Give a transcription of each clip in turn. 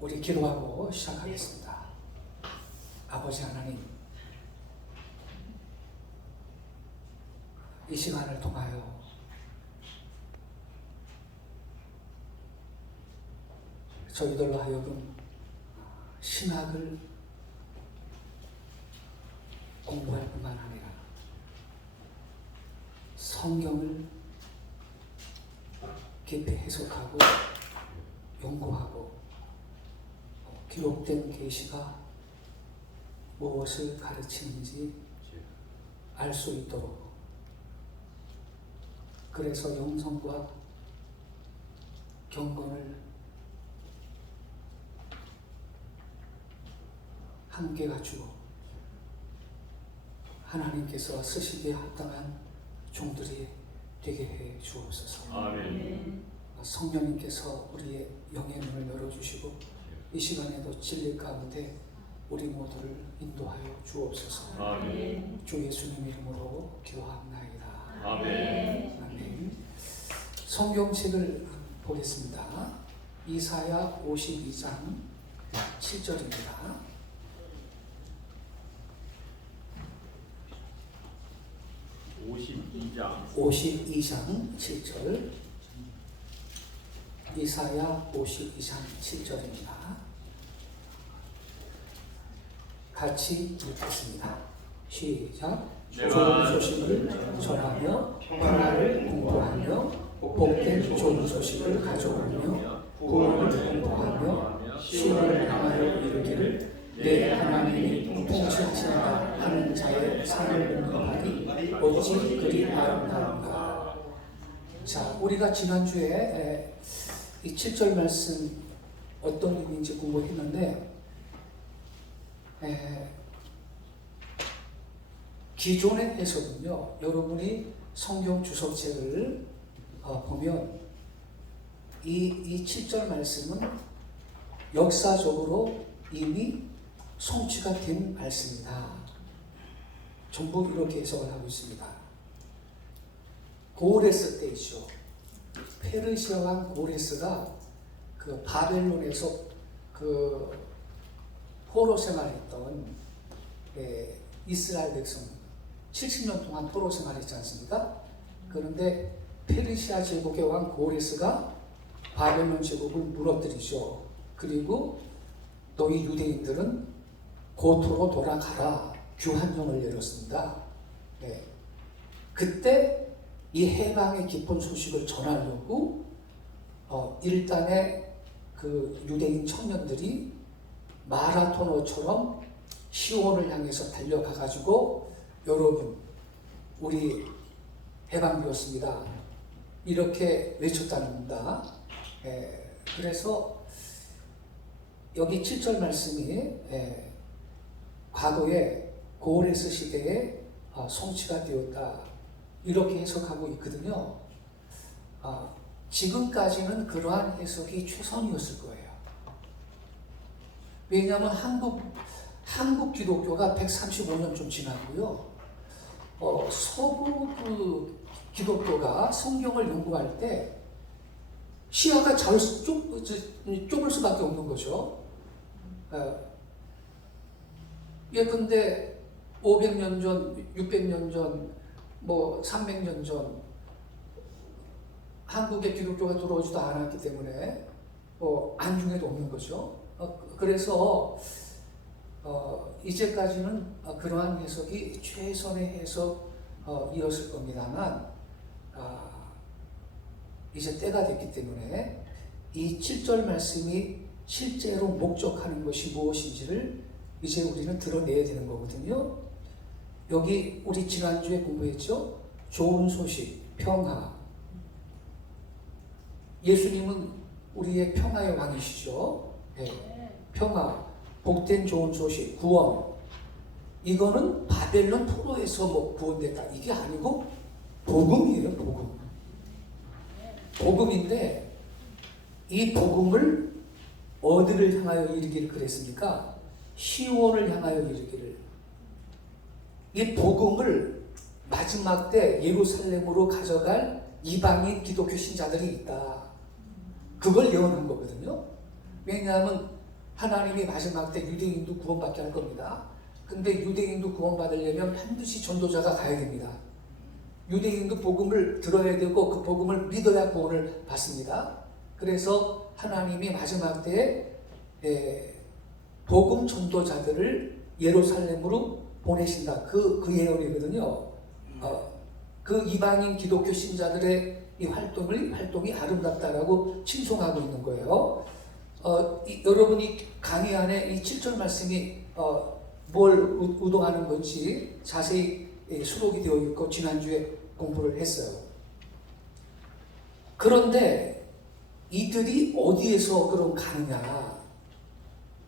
우리 기도하고 시작하겠습니다. 아버지 하나님, 이 시간을 통하여 저희들로 하여금 신학을 공부할 뿐만 아니라 성경을 깊이 해석하고 연구하고 기록된 계시가 무엇을 가르치는지 알 수 있도록, 그래서 영성과 경건을 함께 갖추고 하나님께서 쓰시기에 합당한 종들이 되게 해 주옵소서. 아멘. 성령님께서 우리의 영의 문을 열어주시고 이 시간에도 진리 가운데 우리 모두를 인도하여 주옵소서. 아멘. 주 예수님 이름으로 기도합나이다. 아멘. 아멘. 성경책을 보겠습니다. 이사야 52장 7절입니다. 52장 7절. 이사야 52장 7절입니다. 같이 읽겠습니다. 시작. 좋은 소식을 전하며 평화를 공부하며 복된 좋은 소식을 가져오며 구원을 공부하며 시온을 향하여 이르기를 내 하나님이 통치하신다 하는 자의 상을 응답하니 어찌 그리 아름다운가. 자, 우리가 지난주에 이 7절 말씀 어떤 의미인지 공부했는데, 기존의 해석은요, 여러분이 성경 주석책을 보면 이 7절 말씀은 역사적으로 이미 성취가 된 말씀이다. 전부 이렇게 해석을 하고 있습니다. 고레스 때이죠. 페르시아 왕 고레스가 그 바벨론에서 그 포로 생활했던 이스라엘 백성 70년 동안 포로 생활했지 않습니까? 그런데 페르시아 제국의 왕 고레스가 바벨론 제국을 무너뜨리죠. 그리고 너희 유대인들은 고토로 돌아가라 규환령을 내렸습니다. 그때 이 해방의 기쁜 소식을 전하려고 일단의 그 유대인 청년들이 마라토너처럼 시온을 향해서 달려가가지고 여러분 우리 해방되었습니다 이렇게 외쳤다는 겁니다. 그래서 여기 7절 말씀이 과거에 고레스 시대에 성취가 되었다 이렇게 해석하고 있거든요. 지금까지는 그러한 해석이 최선이었을 거예요. 왜냐하면 한국 기독교가 135년 좀 지났고요. 서구 그 기독교가 성경을 연구할 때 시야가 좁을 수밖에 없는 거죠. 예컨대 500년 전, 600년 전, 뭐 300년 전 한국에 기독교가 들어오지도 않았기 때문에 안중에도 없는 거죠. 그래서 이제까지는 그러한 해석이 최선의 해석이었을 겁니다만 이제 때가 됐기 때문에 이 7절 말씀이 실제로 목적하는 것이 무엇인지를 이제 우리는 드러내야 되는 거거든요. 여기 우리 지난주에 공부했죠. 좋은 소식, 평화. 예수님은 우리의 평화의 왕이시죠. 평화, 복된 좋은 소식, 구원. 이거는 바벨론 포로에서 구원됐다 이게 아니고 복음이에요. 복음인데 이 복음을 어디를 향하여 이르기를 그랬습니까? 시온을 향하여 이르기를. 이 복음을 마지막 때 예루살렘으로 가져갈 이방인 기독교 신자들이 있다. 그걸 예언한 거거든요. 왜냐하면 하나님이 마지막 때 유대인도 구원받게 할 겁니다. 근데 유대인도 구원받으려면 반드시 전도자가 가야 됩니다. 유대인도 복음을 들어야 되고 그 복음을 믿어야 구원을 받습니다. 그래서 하나님이 마지막 때에 복음 전도자들을 예루살렘으로 보내신다. 그 예언이거든요. 그 이방인 기독교 신자들의 이 활동이 아름답다라고 칭송하고 있는 거예요. 여러분이 강의 안에 이 7절 말씀이 뭘 의도하는 건지 자세히 수록이 되어 있고 지난주에 공부를 했어요. 그런데 이들이 어디에서 그럼 가느냐?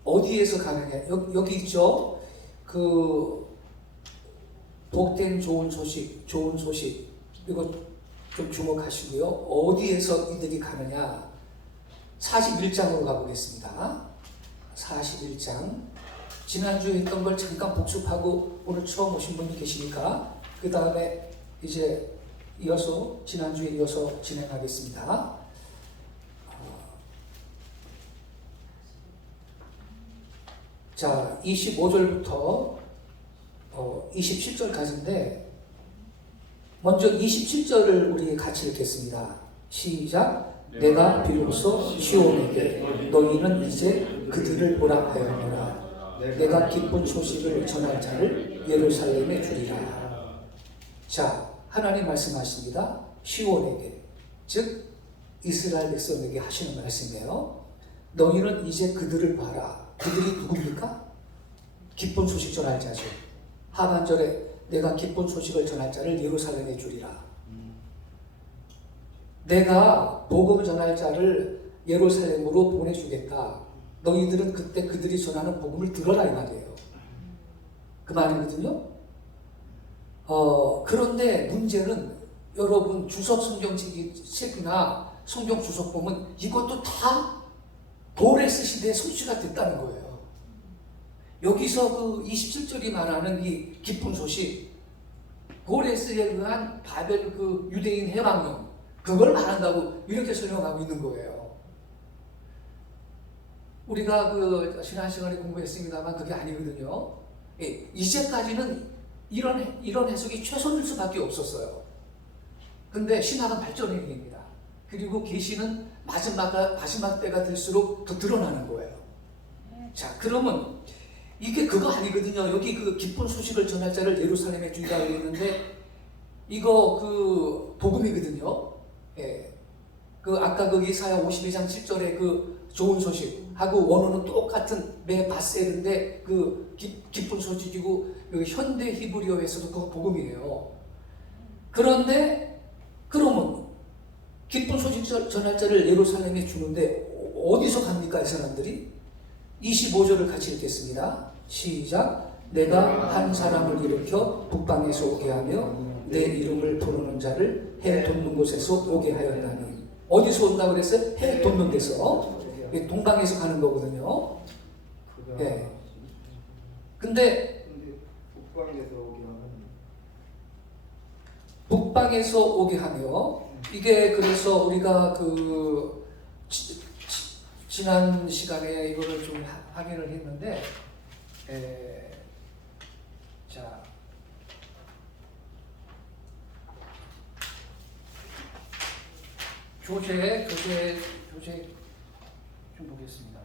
어디에서 가느냐? 여기 있죠. 그 복된 좋은 소식 이거 좀 주목하시고요. 어디에서 이들이 가느냐? 41장으로 가보겠습니다. 41장. 지난주에 했던 걸 잠깐 복습하고 오늘 처음 오신 분이 계시니까 그 다음에 이제 지난주에 이어서 진행하겠습니다. 자, 25절부터 27절까지인데 먼저 27절을 우리 같이 읽겠습니다. 시작. 내가 비로소 시온에게 너희는 이제 그들을 보라 하였노라. 내가 기쁜 소식을 전할 자를 예루살렘에 주리라. 자, 하나님 말씀하십니다. 시온에게, 즉 이스라엘 백성에게 하시는 말씀이에요. 너희는 이제 그들을 봐라. 그들이 누굽니까? 기쁜 소식 전할 자죠. 하반절에 내가 기쁜 소식을 전할 자를 예루살렘에 주리라. 내가 복음 전할 자를 예루살렘으로 보내주겠다. 너희들은 그때 그들이 전하는 복음을 들어라 이 말이에요. 그 말이거든요. 그런데 문제는 여러분 주석 성경책이나 성경 주석 보면 이것도 다 고레스 시대에 성취가 됐다는 거예요. 여기서 그 27절이 말하는 이 기쁜 소식, 고레스에 의한 바벨 그 유대인 해방령, 그걸 말한다고 이렇게 설명하고 있는 거예요. 우리가 그 지난 시간에 공부했습니다만 그게 아니거든요. 이제까지는 이런 해석이 최선일 수밖에 없었어요. 근데 신학은 발전해야 됩니다. 그리고 계시는 마지막 때가 될수록 더 드러나는 거예요. 자, 그러면 이게 그거 아니거든요. 여기 그 기쁜 소식을 전할 자를 예루살렘에 주리라 했는데 이거 그 복음이거든요. 예. 그 아까 그 이사야 52장 7절에 그 좋은 소식하고 원어는 똑같은 메바셀인데 그 기쁜 소식이고 현대 히브리어에서도 그거 복음이에요. 그런데 그러면 기쁜 소식 전할 자를 예루살렘에 주는데 어디서 갑니까 이 사람들이? 25절을 같이 읽겠습니다. 시작. 내가 한 사람을 일으켜 북방에서 오게 하며 내 이름을 부르는 자를 해 돋는 곳에서 오게 하였다니. 어디서 온다고 그랬어요? 해 돋는 데서. 동방에서 가는 거거든요. 네. 근데 북방에서 오게 하며 이게 그래서 우리가 그 지난 시간에 이거를 좀 확인을 했는데 자 교재 좀 보겠습니다.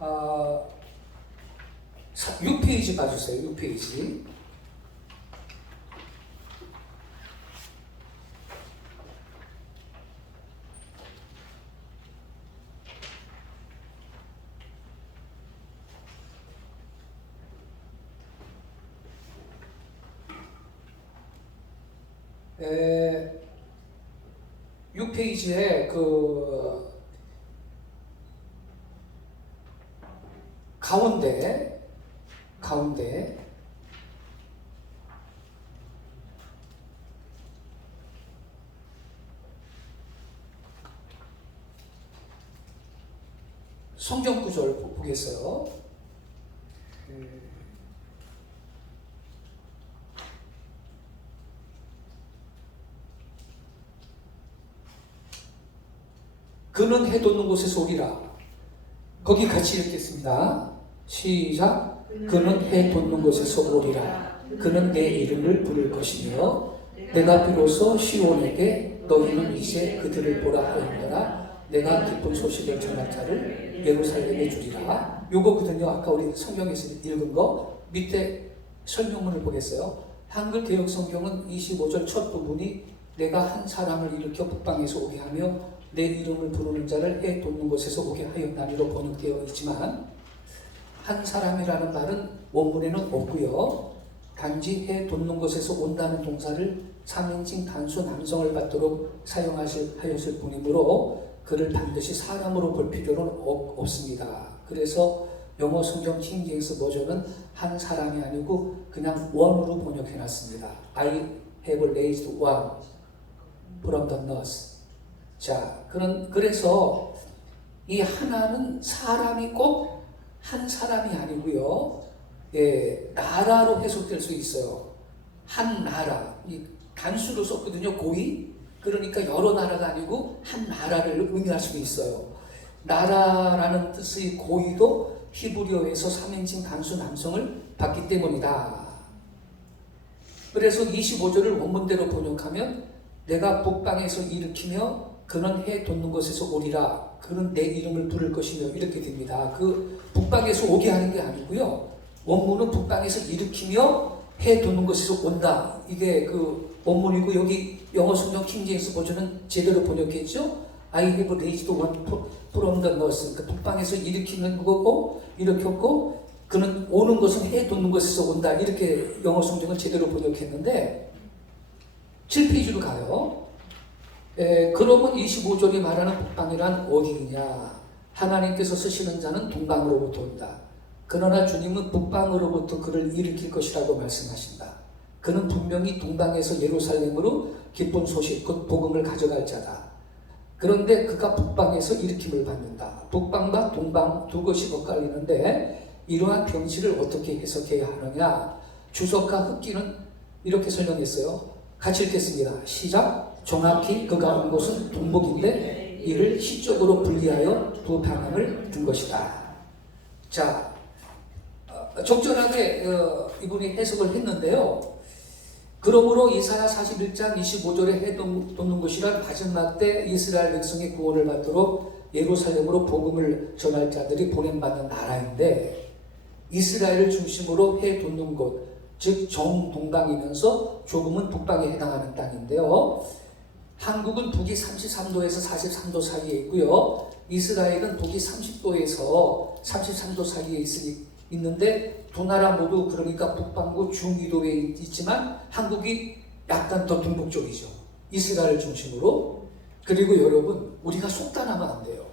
아, 6페이지 봐주세요. 6페이지. 에, 6페이지에 그 가운데 성경 구절 보겠어요. 그는 해 돋는 곳에서 오리라. 거기 같이 읽겠습니다. 시작. 그는 해 돋는 곳에서 오리라. 그는 내 이름을 부를 것이며 내가 비로소 시온에게 너희는 이제 그들을 보라 하였노라. 내가 기쁜 소식을 전할 자를 예루살렘에 주리라. 요거거든요. 아까 우리 성경에서 읽은 거 밑에 설명문을 보겠어요. 한글 개역 성경은 25절 첫 부분이 내가 한 사람을 일으켜 북방에서 오게 하며 내 이름을 부르는 자를 해 돋는 곳에서 오게 하였나니로 번역되어 있지만 한 사람이라는 말은 원문에는 없고요. 단지 해 돋는 곳에서 온다는 동사를 3인칭 단수 남성을 받도록 사용하였을 뿐이므로 그를 반드시 사람으로 볼 필요는 없습니다. 그래서 영어 성경 킹제임스 버전은 한 사람이 아니고 그냥 원으로 번역해놨습니다. I have raised one from the nurse. 자, 그래서 이 하나는 사람이 꼭 한 사람이 아니고요. 예, 나라로 해석될 수 있어요. 한 나라. 이 단수로 썼거든요. 고의. 그러니까 여러 나라가 아니고 한 나라를 의미할 수 있어요. 나라라는 뜻의 고의도 히브리어에서 3인칭 단수 남성을 받기 때문이다. 그래서 25절을 원문대로 번역하면 내가 북방에서 일으키며 그는 해 돋는 곳에서 오리라. 그는 내 이름을 부를 것이며 이렇게 됩니다. 그 북방에서 오게 하는 게 아니고요. 원문은 북방에서 일으키며 해 돋는 곳에서 온다. 이게 그 원문이고 여기 영어 성경 킹제임스 버전은 제대로 번역했죠. I have raised one from the north. 그 북방에서 일으키는 거고 일으켰고 그는 오는 것은 해 돋는 곳에서 온다. 이렇게 영어 성경을 제대로 번역했는데 7페이지로 가요. 그러면 25절이 말하는 북방이란 어디냐? 하나님께서 쓰시는 자는 동방으로부터 온다. 그러나 주님은 북방으로부터 그를 일으킬 것이라고 말씀하신다. 그는 분명히 동방에서 예루살렘으로 기쁜 소식, 곧 복음을 가져갈 자다. 그런데 그가 북방에서 일으킴을 받는다. 북방과 동방 두 것이 엇갈리는데 이러한 병실을 어떻게 해석해야 하느냐? 주석가 흑기는 이렇게 설명했어요. 같이 읽겠습니다. 시작. 정확히 그가 온 곳은 동북인데 이를 시적으로 분리하여 두 방향을 둔 것이다. 자, 적절하게 이분이 해석을 했는데요. 그러므로 이사야 41장 25절에 해 돋는 곳이란 마지막 때 이스라엘 백성이 구원을 받도록 예루살렘으로 복음을 전할 자들이 보냄받는 나라인데 이스라엘을 중심으로 해 돋는 곳, 즉 정동방이면서 조금은 북방에 해당하는 땅인데요. 한국은 북위 33도에서 43도 사이에 있고요. 이스라엘은 북위 30도에서 33도 사이에 있는데 두 나라 모두 그러니까 북반구 중위도에 있지만 한국이 약간 더 동북쪽이죠. 이스라엘 중심으로. 그리고 여러분 우리가 속단하면 안 돼요.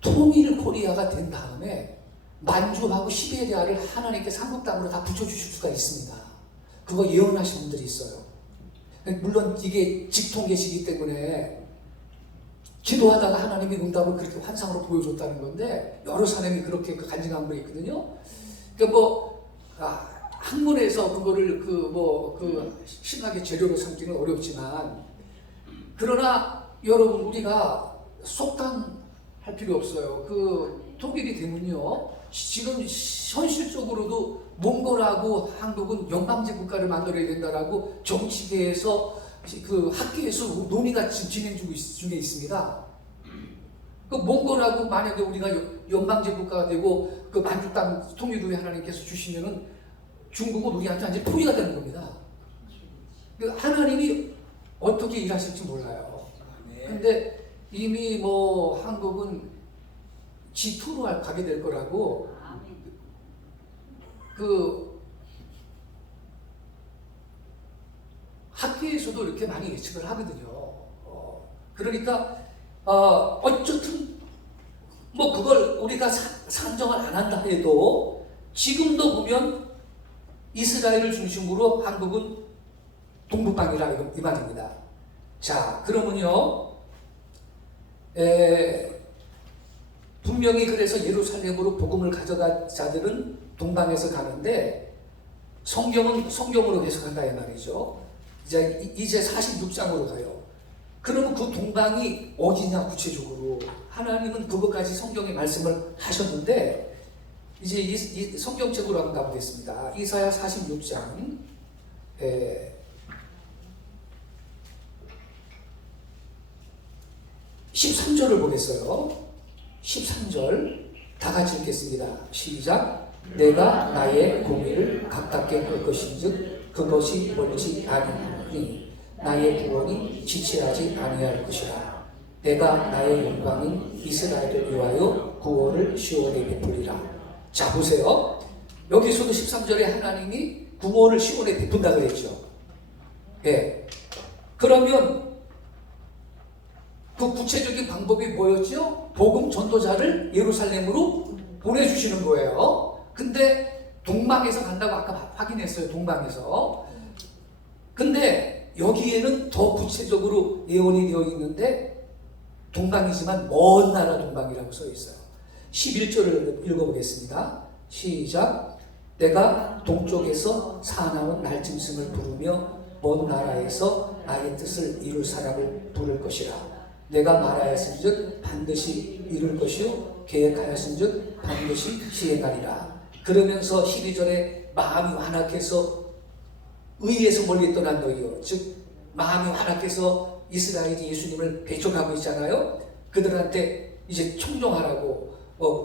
통일 코리아가 된 다음에 만주하고 시베리아를 하나님께서 한국 땅으로 다 붙여주실 수가 있습니다. 그거 예언하신 분들이 있어요. 물론 이게 직통계시기 때문에 기도하다가 하나님이 응답을 그렇게 환상으로 보여줬다는 건데 여러 사람이 그렇게 간증한 거 있거든요. 그러니까 학문에서 그거를 신학의 재료로 삼기는 어렵지만 그러나 여러분 우리가 속단할 필요 없어요. 그 통일이 되면요. 지금 현실적으로도 몽골하고 한국은 연방제 국가를 만들어야 된다라고 정치계에서 그 학계에서 논의가 진행 중에 있습니다. 그 몽골하고 만약에 우리가 연방제 국가가 되고 그 만주 땅 통일을 하나님께서 주시면은 중국은 우리한테 완전 포위가 되는 겁니다. 하나님이 어떻게 일하실지 몰라요. 근데 이미 뭐 한국은 G2로 가게 될 거라고 그 학회에서도 이렇게 많이 예측을 하거든요. 그러니까 어쨌든 뭐 그걸 우리가 상정을 안 한다 해도 지금도 보면 이스라엘을 중심으로 한국은 동북방이라 이 말입니다. 자, 그러면요. 분명히 그래서 예루살렘으로 복음을 가져간 자들은 동방에서 가는데 성경은 성경으로 해석한다 이 말이죠. 이제 46장으로 가요. 그러면 그 동방이 어디냐 구체적으로 하나님은 그것까지 성경에 말씀을 하셨는데 이제 이 성경책으로 한번 가보겠습니다. 이사야 46장 13절을 보겠어요. 13절 다 같이 읽겠습니다. 시작. 내가 나의 공의를 가깝게 할 것인즉 그것이 멀지 아니하니 나의 구원이 지체하지 아니할 것이라. 내가 나의 영광인 이스라엘을 위하여 구원을 시온에 베풀리라. 자 보세요. 여기서도 13절에 하나님이 구원을 시온에 베푼다 그랬죠. 예. 그러면 그 구체적인 방법이 뭐였죠? 복음 전도자를 예루살렘으로 보내주시는 거예요. 근데 동방에서 간다고 아까 확인했어요. 동방에서. 근데 여기에는 더 구체적으로 예언이 되어 있는데 동방이지만 먼 나라 동방이라고 써 있어요. 11절을 읽어보겠습니다. 시작. 내가 동쪽에서 사나운 날짐승을 부르며 먼 나라에서 나의 뜻을 이룰 사람을 부를 것이라. 내가 말하였은즉 반드시 이룰 것이요 계획하였은즉 반드시 시행하리라. 그러면서 12절에 마음이 완악해서 의에서 멀리 떠난 너희요, 즉 마음이 완악해서 이스라엘이 예수님을 배척하고 있잖아요. 그들한테 이제 청종하라고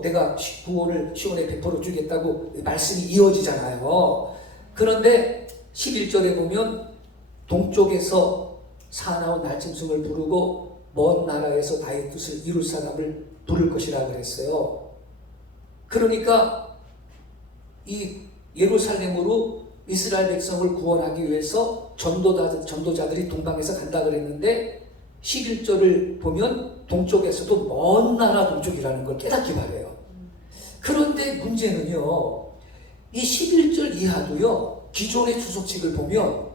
내가 구원을 시온에 베풀어 주겠다고 말씀이 이어지잖아요. 그런데 11절에 보면 동쪽에서 사나운 날짐승을 부르고 먼 나라에서 나의 뜻을 이룰 사람을 부를 것이라 그랬어요. 그러니까 이 예루살렘으로 이스라엘 백성을 구원하기 위해서 전도자들이 동방에서 간다 그랬는데 11절을 보면 동쪽에서도 먼 나라 동쪽이라는 걸 깨닫기 바래요. 그런데 문제는요, 이 11절 이하도요, 기존의 주석책을 보면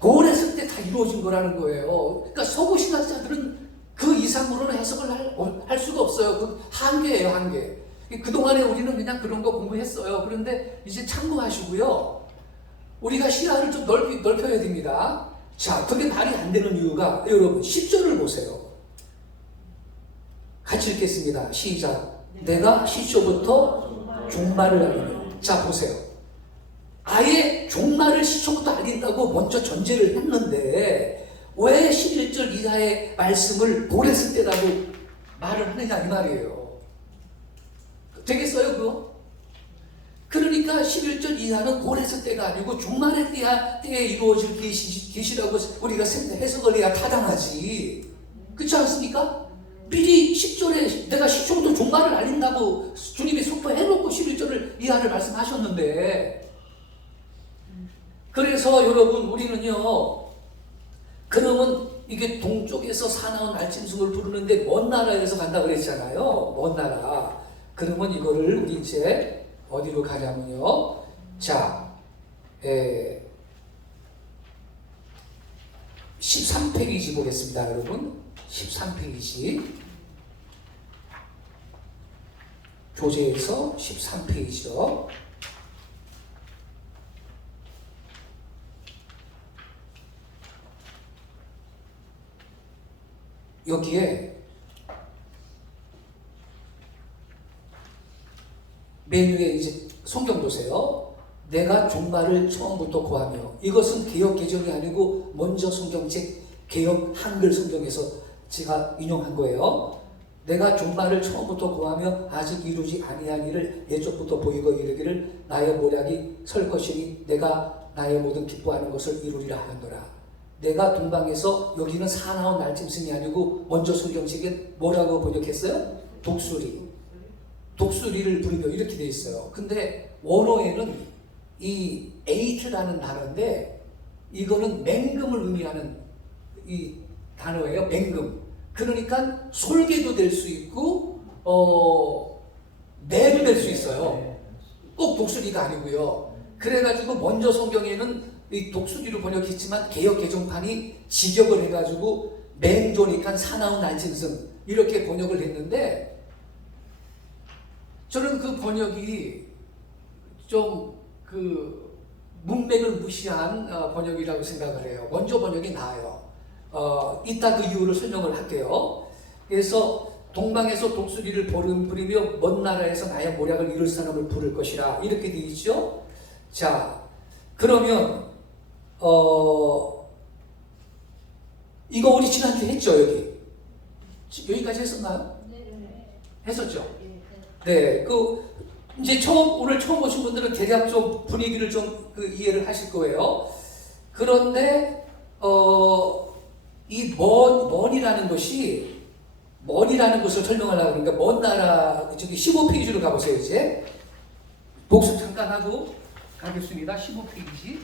고랬을 때 다 이루어진 거라는 거예요. 그러니까 서구 신학자들은 그 이상으로는 해석을 할 수가 없어요. 그 한계예요, 한계. 그동안에 우리는 그냥 그런 거 공부했어요. 그런데 이제 참고하시고요. 우리가 시야를 좀 넓혀야 됩니다. 자, 그게 말이 안 되는 이유가 여러분 10절을 보세요. 같이 읽겠습니다. 시작. 내가 시초부터 종말을 알리며. 자, 보세요. 아예 종말을 시초부터 알린다고 먼저 전제를 했는데 왜 11절 이하의 말씀을 보냈을 때라고 말을 하느냐 이 말이에요. 되겠어요 그거? 그러니까 11절 이하는 보냈을 때가 아니고 종말의 때에 이루어질 계시라고 우리가 해석을 해야 타당하지. 그렇지 않습니까? 미리 10절에 내가 시초부터 종말을 알린다고 주님이 선포해놓고 11절을 이하를 말씀하셨는데, 그래서 여러분 우리는요, 그러면 이게 동쪽에서 사나운 날짐승을 부르는데 먼 나라에서 간다 그랬잖아요. 먼 나라. 그러면 이거를 우리 이제 어디로 가냐면요. 자, 13페이지 보겠습니다, 여러분. 13페이지. 교재에서 13페이지요. 여기에 메뉴에 이제 성경 보세요. 내가 종말을 처음부터 고하며. 이것은 개역 개정이 아니고 먼저 성경책 개역 한글 성경에서 제가 인용한 거예요. 내가 종말을 처음부터 고하며 아직 이루지 아니한 일을 예적부터 보이고 이르기를 나의 모략이 설 것이니 내가 나의 모든 기뻐하는 것을 이루리라 하였노라. 내가 동방에서, 여기는 사나운 날짐승이 아니고 먼저 성경책엔 뭐라고 번역했어요? 독수리를 부르며 이렇게 돼 있어요. 근데 원어에는 이 에이트라는 단어인데 이거는 맹금을 의미하는 이 단어예요. 맹금. 그러니까 솔개도 될 수 있고 매도 될 수 있어요. 꼭 독수리가 아니고요. 그래가지고 먼저 성경에는 이 독수리로 번역했지만 개역 개정판이 직역을 해가지고 맹조니까 사나운 날짐승 이렇게 번역을 했는데, 저는 그 번역이 좀 그 문맥을 무시한 번역이라고 생각을 해요. 먼저 번역이 나아요. 이따 그 이유를 설명을 할게요. 그래서 동방에서 독수리를 부리며 먼 나라에서 나의 모략을 이룰 사람을 부를 것이라 이렇게 되어 있죠. 자, 그러면 이거 우리 지난주에 했죠. 여기까지 했었나요? 했었죠. 네, 이제 오늘 처음 보신 분들은 대략 좀 분위기를 좀 이해를 하실 거예요. 그런데 이 먼이라는 것을 설명하려고 그러니까 먼 나라, 저기 15페이지로 가보세요. 이제 복습 잠깐 하고 가겠습니다. 15페이지.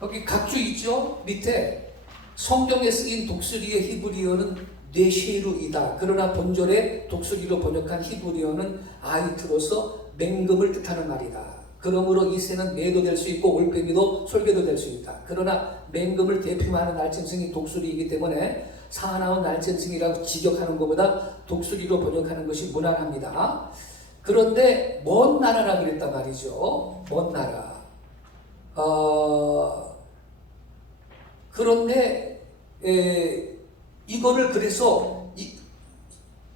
여기 각주 있죠? 밑에 성경에 쓰인 독수리의 히브리어는 뇌쉐루이다. 그러나 본절에 독수리로 번역한 히브리어는 아이트로서 맹금을 뜻하는 말이다. 그러므로 이 새는 매도 될 수 있고 올빼미도 솔개도 될 수 있다. 그러나 맹금을 대표하는 날짐승이 독수리이기 때문에 사나운 날짐승이라고 직역하는 것보다 독수리로 번역하는 것이 무난합니다. 그런데 먼 나라라 그랬단 말이죠. 먼 나라. 그런데 이거를 그래서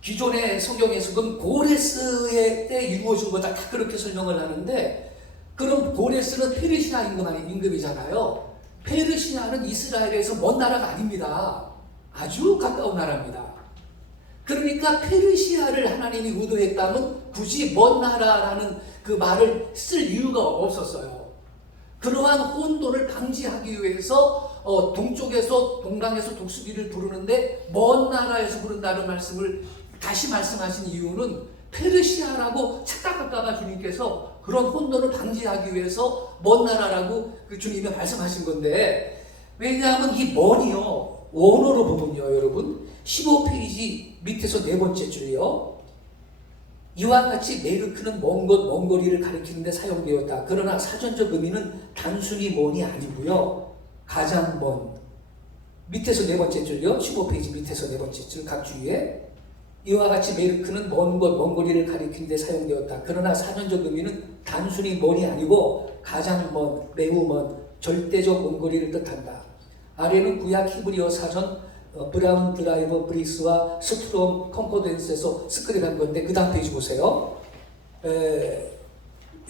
기존의 성경에서는 고레스의 때 이루어진 거다 다 그렇게 설명을 하는데, 그럼 고레스는 페르시아 임금이잖아요. 페르시아는 이스라엘에서 먼 나라가 아닙니다. 아주 가까운 나라입니다. 그러니까 페르시아를 하나님이 의도했다면 굳이 먼 나라라는 그 말을 쓸 이유가 없었어요. 그러한 혼돈을 방지하기 위해서 동방에서 독수리를 부르는데 먼 나라에서 부른다는 말씀을 다시 말씀하신 이유는 페르시아라고 착각할까봐 주님께서 그런 혼돈을 방지하기 위해서 먼 나라라고 주님이 말씀하신 건데, 왜냐하면 이 먼이요, 원어로 보면요, 여러분 15페이지 밑에서 네 번째 줄이요, 이와 같이 메르크는 먼 거리를 가리키는 데 사용되었다. 그러나 사전적 의미는 단순히 먼이 아니고요, 가장 먼, 밑에서 네 번째 줄요, 15페이지 밑에서 네 번째 줄 각 주위에 이와 같이 메르크는 먼 거리를 가리키는 데 사용되었다. 그러나 사전적 의미는 단순히 먼이 아니고 가장 먼, 매우 먼, 절대적 먼 거리를 뜻한다. 아래는 구약 히브리어 사전 브라운 드라이버 브릭스와 스트롬 컨코던스에서 스크립한 건데, 그 다음 페이지 보세요.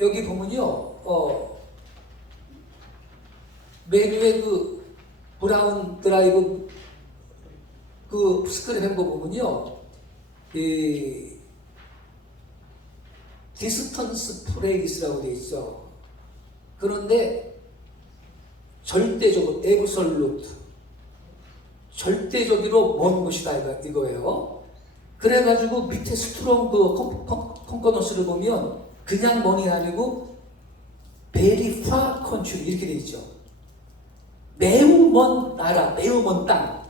여기 보면요, 맨 위에 브라운 드라이브 스크립한 거 보면요, 디스턴스 프레이스라고 되어 있어. 그런데 절대적으로 에브솔루트, 절대적으로 먼 곳이다 이거예요. 그래가지고 밑에 스트롱 컨커넌스를 보면 그냥 먼이 아니고 very far country 이렇게 되어 있죠. 매우 먼 나라, 매우 먼 땅.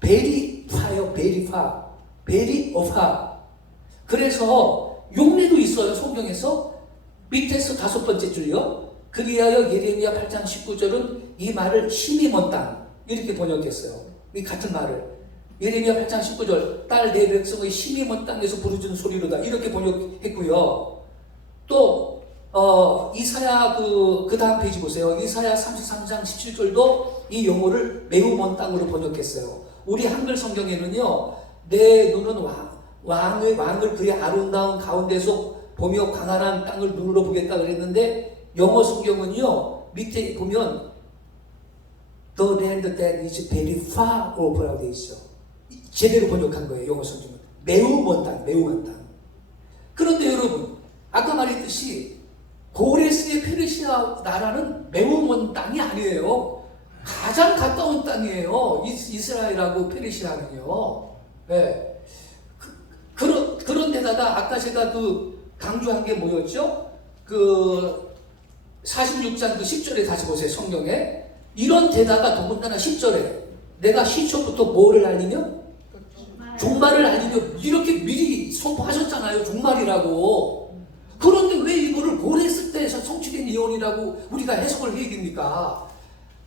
very far요, very far, very far. 그래서 용례도 있어요, 성경에서. 밑에서 다섯 번째 줄요. 그리하여 예레미야 8장 19절은 이 말을 힘이 먼 땅 이렇게 번역했어요. 이 같은 말을 예레미야 8장 19절 딸 내 백성의 힘이 먼 땅에서 부르짖는 소리로다 이렇게 번역했고요. 또 이사야 그 다음 페이지 보세요. 이사야 33장 17절도 이 용어를 매우 먼 땅으로 번역했어요. 우리 한글 성경에는요, 내 눈은 왕을 그의 아름다운 가운데서 보며 광활한 땅을 눈으로 보겠다 그랬는데, 영어 성경은요 밑에 보면 The land that is very far off라고 되어 있어. 제대로 번역한 거예요, 영어 성경은. 매우 먼 땅, 매우 먼 땅. 그런데 여러분, 아까 말했듯이 고레스의 페르시아 나라는 매우 먼 땅이 아니에요. 가장 가까운 땅이에요, 이스라엘하고 페르시아는요. 네. 그런 데다가 아까 제가 강조한 게 뭐였죠? 46장 10절에 다시 보세요, 성경에. 이런 데다가 더군다나 10절에 내가 시초부터 뭐를 알리며? 종말을 알리며 이렇게 미리 선포하셨잖아요, 종말이라고. 그런데 왜 이거를 고레스 때에서 성취된 예언이라고 우리가 해석을 해야 됩니까?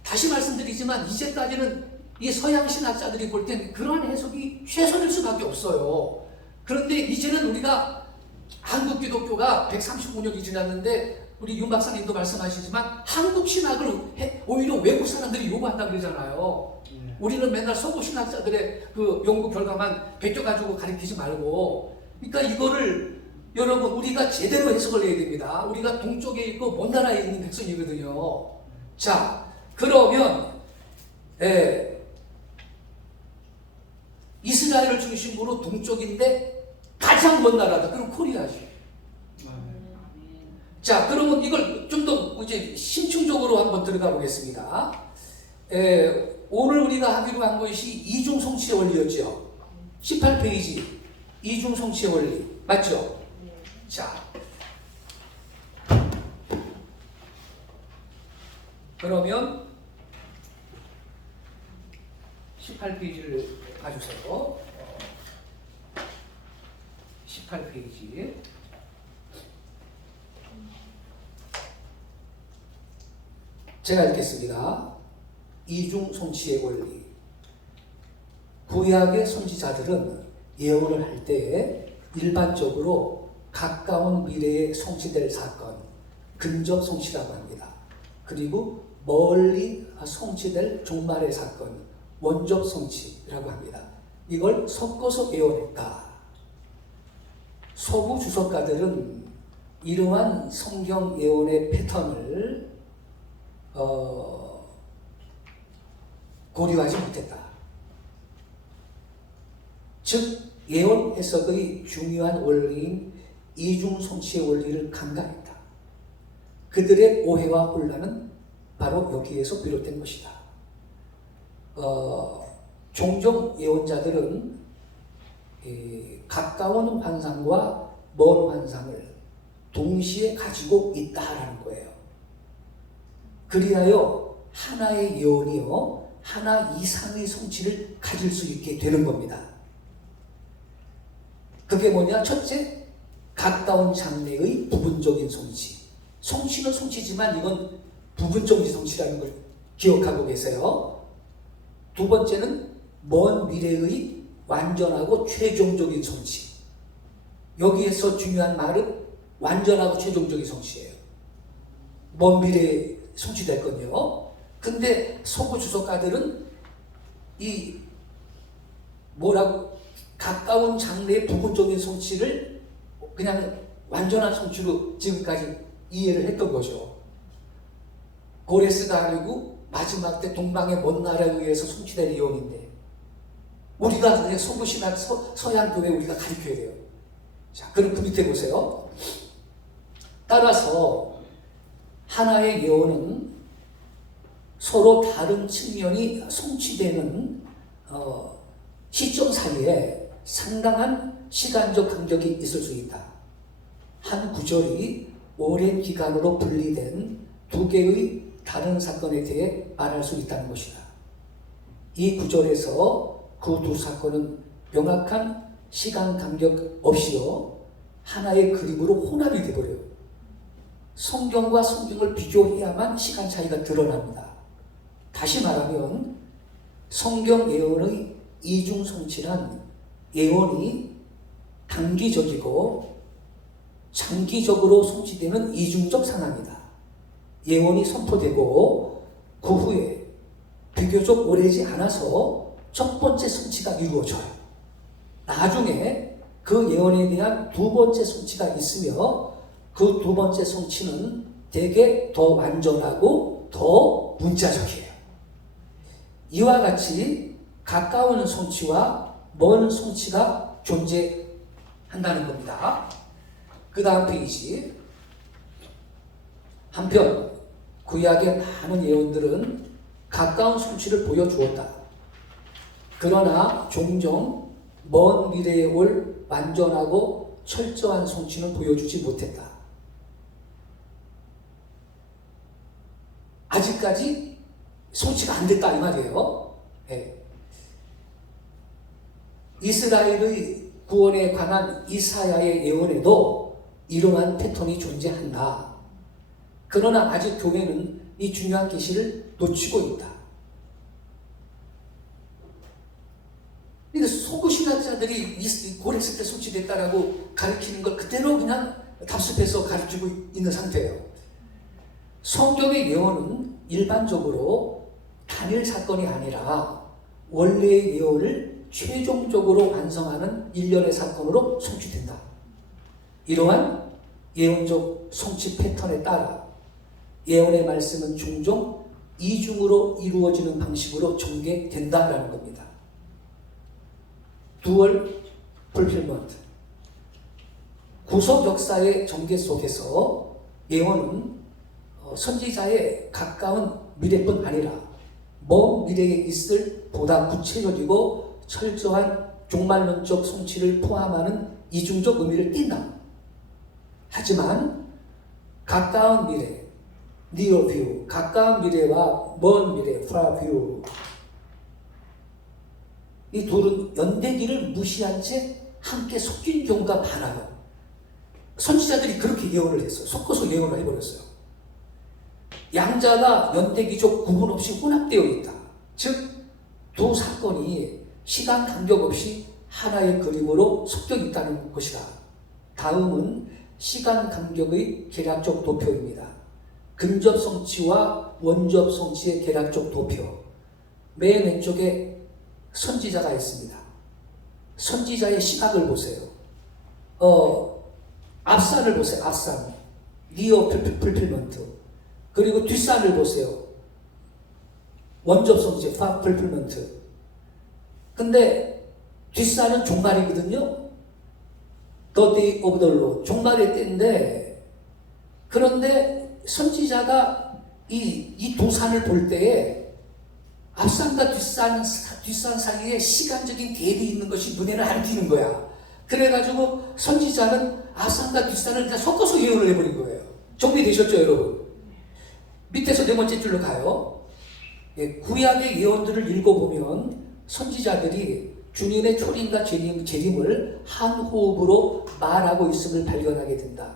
다시 말씀드리지만 이제까지는 이 서양 신학자들이 볼 땐 그러한 해석이 최선일 수밖에 없어요. 그런데 이제는 우리가 한국 기독교가 135년이 지났는데 우리 윤 박사님도 말씀하시지만 한국 신학을 오히려 외국 사람들이 요구한다 그러잖아요. 우리는 맨날 서구 신학자들의 그 연구 결과만 베껴가지고 가르치지 말고, 그러니까 이거를 여러분 우리가 제대로 해석을 해야 됩니다. 우리가 동쪽에 있고 먼 나라에 있는 백성이거든요. 자, 그러면 이스라엘을 중심으로 동쪽인데 가장 먼 나라다. 그럼 코리아죠. 자, 그러면 이걸 좀 더 이제 심층적으로 한번 들어가 보겠습니다. 오늘 우리가 하기로 한 것이 이중성취의 원리였죠. 18페이지 이중성취의 원리 맞죠? 자, 그러면 18페이지를 가주세요. 18페이지. 제가 읽겠습니다. 이중성취의 원리. 구약의 선지자들은 예언을 할 때 일반적으로 가까운 미래에 성취될 사건, 근접 성취라고 합니다. 그리고 멀리 성취될 종말의 사건, 원적 성취라고 합니다. 이걸 섞어서 예언했다. 서구 주석가들은 이러한 성경 예언의 패턴을 고려하지 못했다. 즉 예언 해석의 중요한 원리인 이중성취의 원리를 간과했다. 그들의 오해와 혼란은 바로 여기에서 비롯된 것이다. 종종 예언자들은 가까운 환상과 먼 환상을 동시에 가지고 있다라는 거예요. 그리하여 하나의 예언이요 하나 이상의 성취를 가질 수 있게 되는 겁니다. 그게 뭐냐? 첫째, 가까운 장래의 부분적인 성취. 성취는 성취지만 이건 부분적인 성취라는 걸 기억하고 계세요. 두 번째는 먼 미래의 완전하고 최종적인 성취. 여기에서 중요한 말은 완전하고 최종적인 성취예요. 먼 미래에 성취될 건요. 근데 서구 주석가들은 이 뭐라고 가까운 장래의 부분적인 성취를 그냥 완전한 성취로 지금까지 이해를 했던 거죠. 고레스가 아니고 마지막 때 동방의 먼 나라에 의해서 성취될 예언인데 우리가 그냥 서구 신학 서양 교회 우리가 가르쳐야 돼요. 자, 그럼 그 밑에 보세요. 따라서 하나의 예언은 서로 다른 측면이 성취되는 시점 사이에 상당한 시간적 간격이 있을 수 있다. 한 구절이 오랜 기간으로 분리된 두 개의 다른 사건에 대해 말할 수 있다는 것이다. 이 구절에서 그 두 사건은 명확한 시간 간격 없이요 하나의 그림으로 혼합이 되어버려요. 성경과 성경을 비교해야만 시간 차이가 드러납니다. 다시 말하면 성경 예언의 이중성취란 예언이 단기적이고 장기적으로 성취되는 이중적 상황이다. 예언이 선포되고 그 후에 비교적 오래지 않아서 첫 번째 성취가 이루어져요. 나중에 그 예언에 대한 두 번째 성취가 있으며 그 두 번째 성취는 되게 더 완전하고 더 문자적이에요. 이와 같이 가까운 성취와 먼 성취가 존재한다는 겁니다. 그 다음 페이지. 한편 구약의 많은 예언들은 가까운 성취를 보여주었다. 그러나 종종 먼 미래에 올 완전하고 철저한 성취는 보여주지 못했다. 아직까지 성취가 안 됐다 이 말이에요. 네. 이스라엘의 구원에 관한 이사야의 예언에도 이러한 패턴이 존재한다. 그러나 아직 교회는 이 중요한 계시를 놓치고 있다. 그러니까 서구 신학자들이 고레스 때 성취됐다라고 가르치는 걸 그대로 그냥 답습해서 가르치고 있는 상태예요. 성경의 예언은 일반적으로 단일 사건이 아니라 원래의 예언을 최종적으로 완성하는 일련의 사건으로 성취된다. 이러한 예언적 성취 패턴에 따라 예언의 말씀은 종종 이중으로 이루어지는 방식으로 전개된다라는 겁니다. dual fulfillment. 구속 역사의 전개 속에서 예언은 선지자의 가까운 미래뿐 아니라 먼 미래에 있을 보다 구체적이고 철저한 종말론적 성취를 포함하는 이중적 의미를 띈다. 하지만 가까운 미래, near view, 가까운 미래와 먼 미래, far view, 이 둘은 연대기를 무시한 채 함께 섞인 경우가 많아요. 선지자들이 그렇게 예언을 했어요. 섞어서 예언을 해버렸어요. 양자가 연대기적 구분 없이 혼합되어 있다. 즉, 두 사건이 시간 간격 없이 하나의 그림으로 섞여 있다는 것이다. 다음은 시간 간격의 계략적 도표입니다. 근접 성취와 원접 성취의 계략적 도표. 맨 왼쪽에 선지자가 있습니다. 선지자의 시각을 보세요. 앞산을 보세요. 앞산. 니어 풀필먼트. 그리고 뒷산을 보세요. 원접 성취, 파 풀필먼트. 근데 뒷산은 종말이거든요. The day of the Lord. 종말의 때인데, 그런데 선지자가 이 두 산을 볼 때에 앞산과 뒷산 사이에 시간적인 갭이 있는 것이 눈에는 안 띄는 거야. 그래가지고 선지자는 앞산과 뒷산을 그냥 섞어서 예언을 해버린 거예요. 정리되셨죠, 여러분? 밑에서 네 번째 줄로 가요. 구약의 예언들을 읽어보면 선지자들이 주님의 초림과 재림을 한 호흡으로 말하고 있음을 발견하게 된다.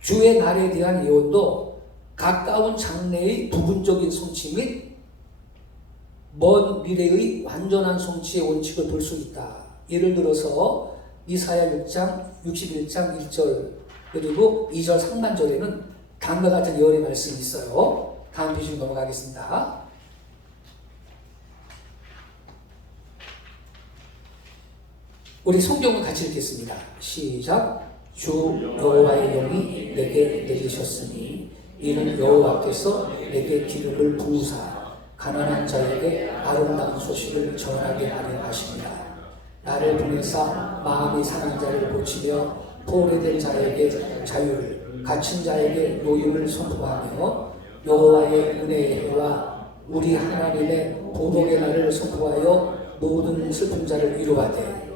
주의 날에 대한 예언도 가까운 장래의 부분적인 성취 및 먼 미래의 완전한 성취의 원칙을 볼 수 있다. 예를 들어서 이사야 6장 61장 1절 그리고 2절 상반절에는 다음과 같은 예언의 말씀이 있어요. 다음 페이지로 넘어가겠습니다. 우리 성경을 같이 읽겠습니다. 시작. 주 여호와의 영이 내게 내리셨으니 이는 여호와께서 내게 기름을 부으사 가난한 자에게 아름다운 소식을 전하게 하려 하십니다. 나를 보내사 마음이 상한 자를 고치며 포로된 자에게 자유를, 갇힌 자에게 노임을 선포하며 여호와의 은혜의 해와 우리 하나님의 보복의 날을 선포하여 모든 슬픈 자를 위로하되.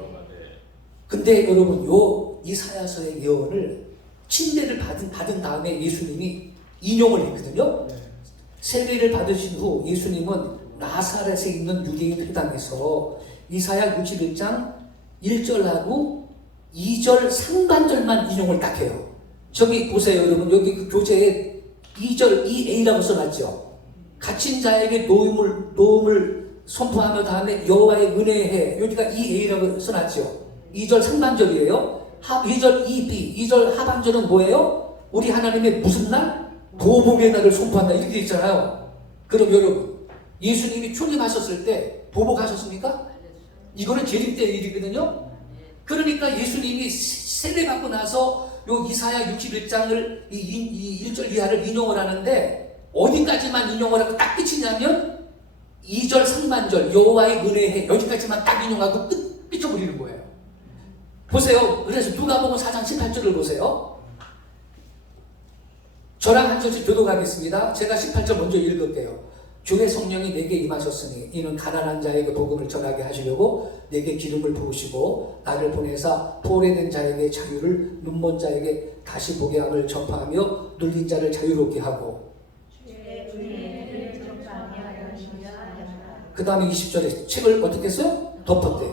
근데 여러분, 요 이사야서의 예언을 침례를 받은 다음에 예수님이 인용을 했거든요. 세례를 받으신 후 예수님은 나사렛에 있는 유대인 회당에서 이사야 61장 1절하고 2절 상반절만 인용을 딱 해요. 저기 보세요, 여러분. 여기 그 교재에 2절 2a라고 써놨죠. 갇힌 자에게 노움을 선포하며 다음에 여호와의 은혜에 여기가 2a라고 써놨죠. 2절 상반절이에요. 2절 2b, 2절 하반절은 뭐예요? 우리 하나님의 무슨 날? 보복의 날을 선포한다. 이렇게 돼 있잖아요. 그럼 여러분, 예수님이 초림하셨을 때 보복하셨습니까? 이거는 재림 때 일이거든요. 그러니까 예수님이 세례받고 나서 요 이사야 61장을 이 1절 이하를 인용을 하는데 어디까지만 인용을 하고 딱 끝이냐면 2절 상반절 여호와의 은혜에 여기까지만 딱 인용하고 끝쳐버리는 거예요. 보세요. 그래서 누가복음 4장 18절을 보세요. 저랑 한 절씩 교독하겠습니다. 제가 18절 먼저 읽을게요. 주의 성령이 내게 임하셨으니 이는 가난한 자에게 복음을 전하게 하시려고 내게 기름을 부으시고 나를 보내사 포로된 자에게 자유를, 눈먼 자에게 다시 보게 함을 전파하며 눌린 자를 자유롭게 하고. 그 다음에 20절에 책을 어떻게 했어요? 덮었대.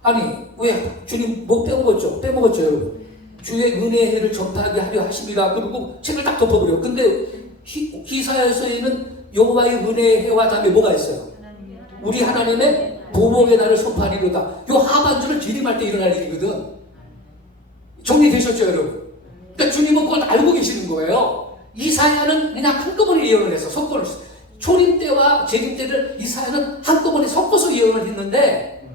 아니 왜? 주님 뭐 빼먹었죠? 여러분. 주의 은혜의 해를 전파하게 하려 하십니다. 그리고 책을 딱 덮어버려요. 근데 이사야서에는 여호와의 은혜의 해와 다음에 뭐가 있어요? 우리 하나님의 보복의 날을 선포하리로다. 요 하반절을 재림할 때 일어날 일이거든. 정리되셨죠, 여러분? 그러니까 주님은 그걸 알고 계시는 거예요. 이사야는 그냥 한꺼번에 예언을 해서 섞어를 초림 때와 재림 때를 이사야는 한꺼번에 섞어서 예언을 했는데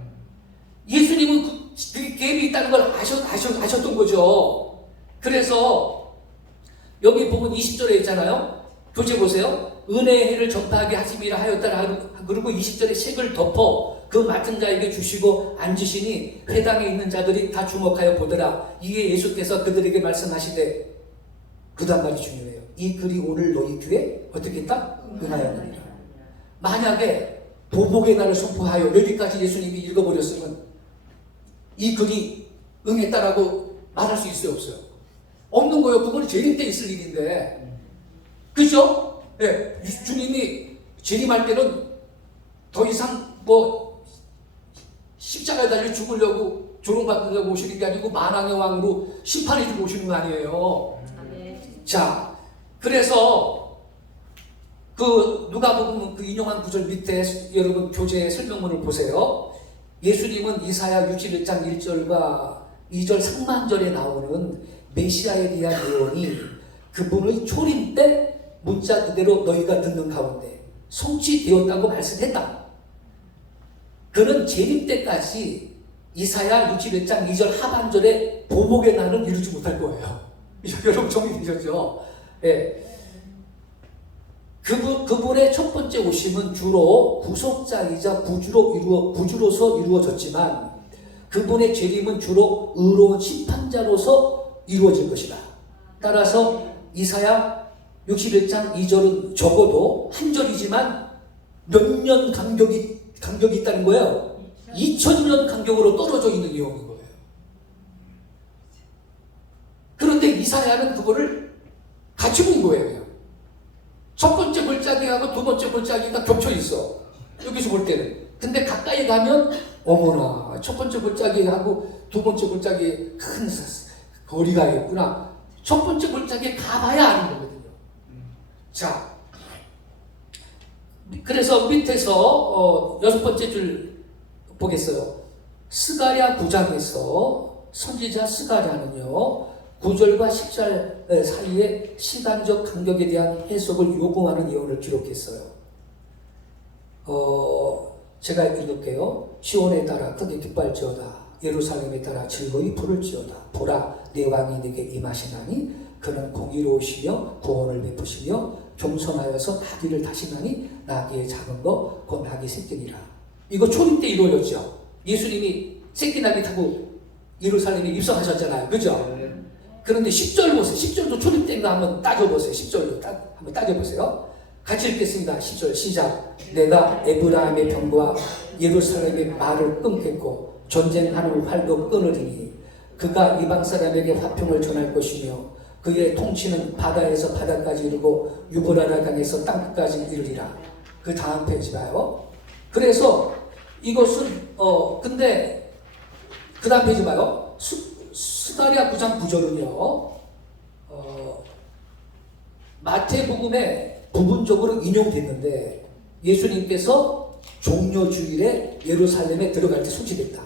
예수님은 그 갭이 있다는 걸 아셨던 거죠. 그래서 여기 보면 20절에 있잖아요. 교재 보세요. 은혜의 해를 전파하게 하심이라 하였다라. 그리고 20절에 책을 덮어 그 맡은 자에게 주시고 앉으시니 회당에 있는 자들이 다 주목하여 보더라. 이에 예수께서 그들에게 말씀하시되, 그 다음 말이 중요해요. 이 글이 오늘 너희 귀에 어떻게 했다? 응하였느니라. 만약에 보복의 날을 선포하여 여기까지 예수님이 읽어버렸으면 이 글이 응했다라고 말할 수 있어요, 없어요? 없는 거예요. 그건 재림 때 있을 일인데. 그죠? 예, 주님이 재림할 때는 더 이상 뭐 십자가에 달려 죽으려고 조롱받으려고 오시는 게 아니고 만왕의 왕으로 심판해 주고 오시는 거 아니에요. 자, 그래서 그 누가복음 그 인용한 구절 밑에 여러분 교재의 설명문을 보세요. 예수님은 이사야 61장 1절과 2절 상반절에 나오는 메시아에 대한 예언이 그분의 초림 때 문자 그대로 너희가 듣는 가운데 성취되었다고 말씀했다. 그는 재림 때까지 이사야 61장 2절 하반절에 보복의 날은 이루지 못할 거예요. 여러분 정리되셨죠? 예. 그분의 첫 번째 오심은 주로 구속자이자 구주로서 이루어졌지만 그분의 재림은 주로 의로운 심판자로서 이루어질 것이다. 따라서 이사야 61장 2절은 적어도 한 절이지만 몇 년 간격이 있다는 거예요. 2000년 간격으로 떨어져 있는 내용인 거예요. 그런데 이사야는 그거를 같이 본 거예요. 첫 번째 골짜기하고 두 번째 골짜기가 겹쳐 있어. 여기서 볼 때는. 근데 가까이 가면 어머나 첫 번째 골짜기하고 두 번째 골짜기에 큰 거리가 있구나. 첫 번째 골짜기에 가봐야 아는 거거든요. 자, 그래서 밑에서 여섯 번째 줄 보겠어요. 스가랴 9장에서 선지자 스가랴는요 9절과 10절 사이에 시간적 간격에 대한 해석을 요구하는 예언을 기록했어요. 제가 읽을게요. 시온에 따라 크게 기뻐할지어다. 예루살렘에 따라 즐거이 부를지어다. 보라, 내 왕이 내게 임하시나니 그는 공의로우시며 구원을 베푸시며 겸손하여서 나귀를 타시나니 나귀의 작은 거 곧 나귀 새끼니라. 이거 초림 때 이루어졌죠. 예수님이 새끼 나귀 타고 예루살렘에 입성하셨잖아요. 그죠? 그런데 10절 보세요. 10절도 초림 때인가 한번 따져보세요. 10절도 한번 따져보세요. 같이 읽겠습니다. 10절 시작. 내가 에브라임의 병과 예루살렘의 말을 끊겠고 전쟁하는 활도 끊으리니 그가 이방 사람에게 화평을 전할 것이며 그의 통치는 바다에서 바다까지 이르고 유브라나 강에서 땅끝까지 이르리라. 그 다음 페이지 봐요. 그래서 이것은 근데 그 다음 페이지 봐요. 스가랴 9장 9절은요 마태복음에 부분적으로 인용됐는데 예수님께서 종료주일에 예루살렘에 들어갈 때 소치됐다.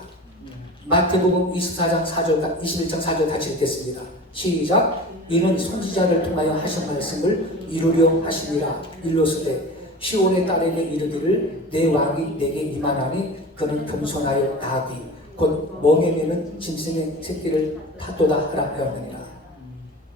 마태복음 24장 4절 21장 4절 같이 읽겠습니다. 시작. 이는 선지자를 통하여 하신 말씀을 이루려 하시니라. 일러스되 시온의 딸에게 이르기를 내 왕이 내게 임하나니 그는 겸손하여 나귀 곧 멍에 매는 짐승의 새끼를 탔도다 하라 하였느니라.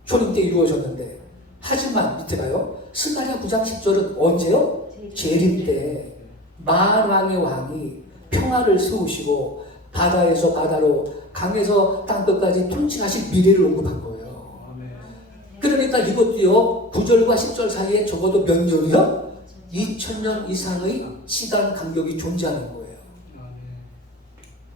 초림 때 이루어졌는데 하지만 밑에 봐요. 스가랴 9장 10절은 언제요? 재림 때 만왕의 왕이 평화를 세우시고 바다에서 바다로 강에서 땅끝까지 통치하실 미래를 언급한 거예요. 그러니까 이것도요 9절과 10절 사이에 적어도 몇 년이요? 2000년 이상의 시간 간격이 존재하는 거예요.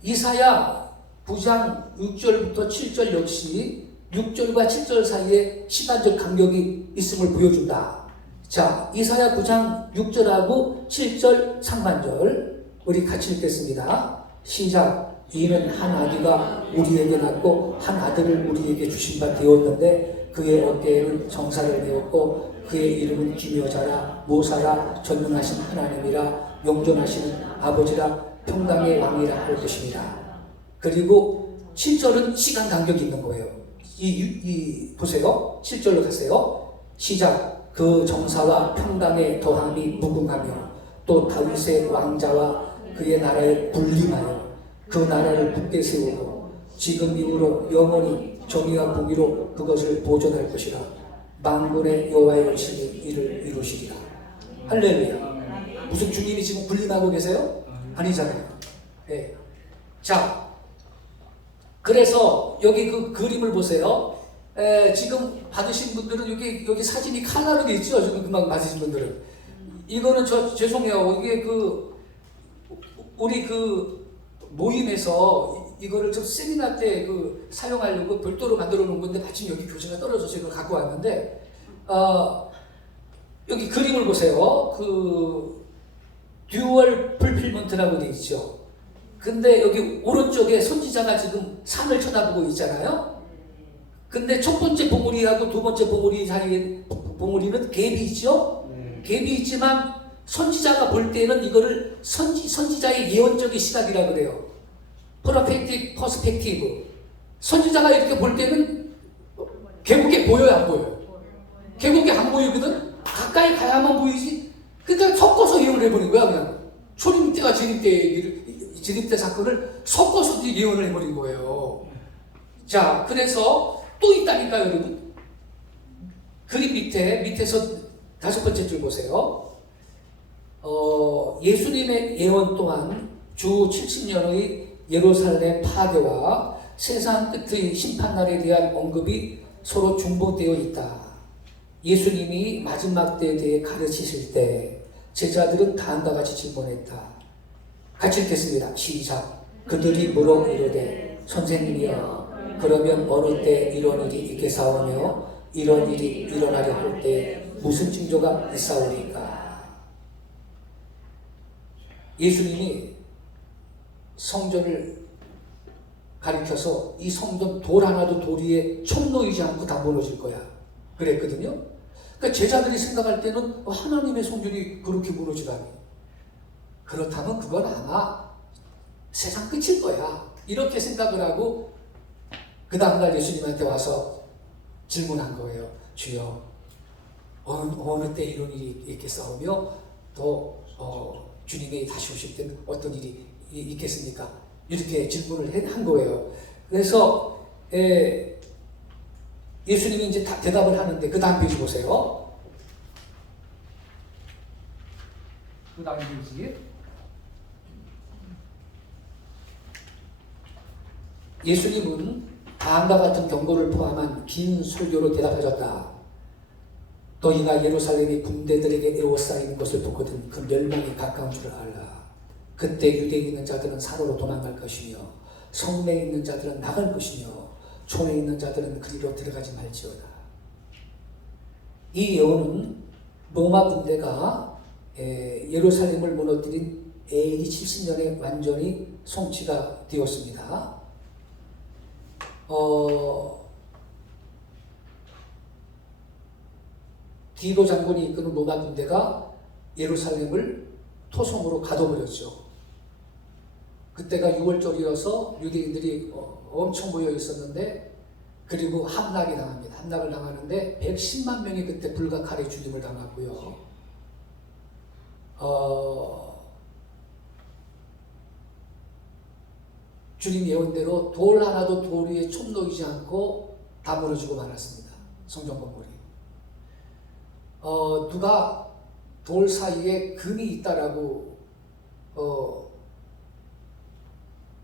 이사야 9장 6절부터 7절 역시 6절과 7절 사이에 시간적 간격이 있음을 보여준다. 자, 이사야 9장 6절하고 7절 상반절 우리 같이 읽겠습니다. 시작. 이는 한 아기가 우리에게 낳고 한 아들을 우리에게 주신 바 되었는데 그의 어깨에는 정사를 메었고 그의 이름은 기묘자라 모사라 전능하신 하나님이라 영존하시는 아버지라 평강의 왕이라 할 것입니다. 그리고 7절은 시간 간격이 있는 거예요. 보세요. 7절로 가세요. 시작. 그 정사와 평강의 더함이 무궁하며 또 다윗의 왕자와 그의 나라에 군림하여 그 나라를 굳게 세우고 지금 이후로 영원히 정의와 공의로 그것을 보존할 것이라. 만군의 여호와의 열심히 이를 이루시리라. 할렐루야. 무슨 주님이 지금 군림하고 계세요? 아니잖아요. 네. 자, 그래서 여기 그 그림을 보세요. 지금 받으신 분들은 여기 사진이 칼라로 돼 있죠? 지금 금방 받으신 분들은. 이거는 죄송해요. 이게 우리 모임에서 이거를 좀 세미나 때 사용하려고 별도로 만들어 놓은 건데 마침 여기 교재가 떨어져서 이걸 갖고 왔는데, 여기 그림을 보세요. 듀얼 풀필먼트라고 돼 있죠. 근데 여기 오른쪽에 선지자가 지금 산을 쳐다보고 있잖아요. 근데 첫 번째 봉우리하고 두 번째 봉우리 사이에 봉우리는 갭이 있죠. 갭이 있지만 선지자가 볼 때는 이거를 선지자의 예언적인 시각이라 그래요. 프로페틱 퍼스펙티브. 선지자가 이렇게 볼 때는 계곡에 보여요, 안 보여요? 계곡에 안 보이거든. 가까이 가야만 보이지. 그러니까 섞어서 예언을 해버린 거야, 그냥. 초림 때와 지립 때 사건을 섞어서 예언을 해버린 거예요. 자, 그래서 또 있다니까요, 여러분. 그림 밑에서 5번째 줄 보세요. 예수님의 예언 또한 주 70년의 예루살렘 파괴와 세상 끝의 심판날에 대한 언급이 서로 중복되어 있다. 예수님이 마지막 때에 대해 가르치실 때 제자들은 다음과 같이 질문했다. 같이 읽겠습니다. 시작. 그들이 물어 이르되 선생님이여 그러면 어느 때 이런 일이 있겠사오며 이런 일이 일어나려 할 때 무슨 징조가 있사오리까? 예수님이 성전을 가리켜서 이 성전 돌 하나도 돌 위에 천 놓이지 않고 다 무너질 거야 그랬거든요. 그러니까 제자들이 생각할 때는 하나님의 성전이 그렇게 무너지다니, 그렇다면 그건 아마 세상 끝일 거야 이렇게 생각을 하고 그 다음날 예수님한테 와서 질문한 거예요. 주여 어느 때 이런 일이 있겠사오며 또 주님이 다시 오실 때는 어떤 일이 있겠습니까? 이렇게 질문을 한 거예요. 그래서 예수님이 이제 대답을 하는데 그 다음 페이지 보세요. 그 다음 페이지. 예수님은 다음과 같은 경고를 포함한 긴 설교로 대답하셨다. 너희가 예루살렘이 군대들에게 에워싸이는 것을 보거든 그 멸망이 가까운 줄 알라. 그때 유대에 있는 자들은 산으로 도망갈 것이며 성내에 있는 자들은 나갈 것이며 촌에 있는 자들은 그리로 들어가지 말지어다. 이 예언은 로마 군대가 예루살렘을 무너뜨린 AD 70년에 완전히 성취가 되었습니다. 디도 장군이 이끄는 로마 군대가 예루살렘을 토성으로 가둬버렸죠. 그때가 6월절이어서 유대인들이 엄청 모여 있었는데, 그리고 함락이 당합니다. 함락을 당하는데 110만 명이 그때 불과 칼에 죽임을 당하고요. 주님 예언대로 돌 하나도 돌 위에 촌 놓이지 않고 다 무너지고 말았습니다. 성전 건물이. 누가 돌 사이에 금이 있다라고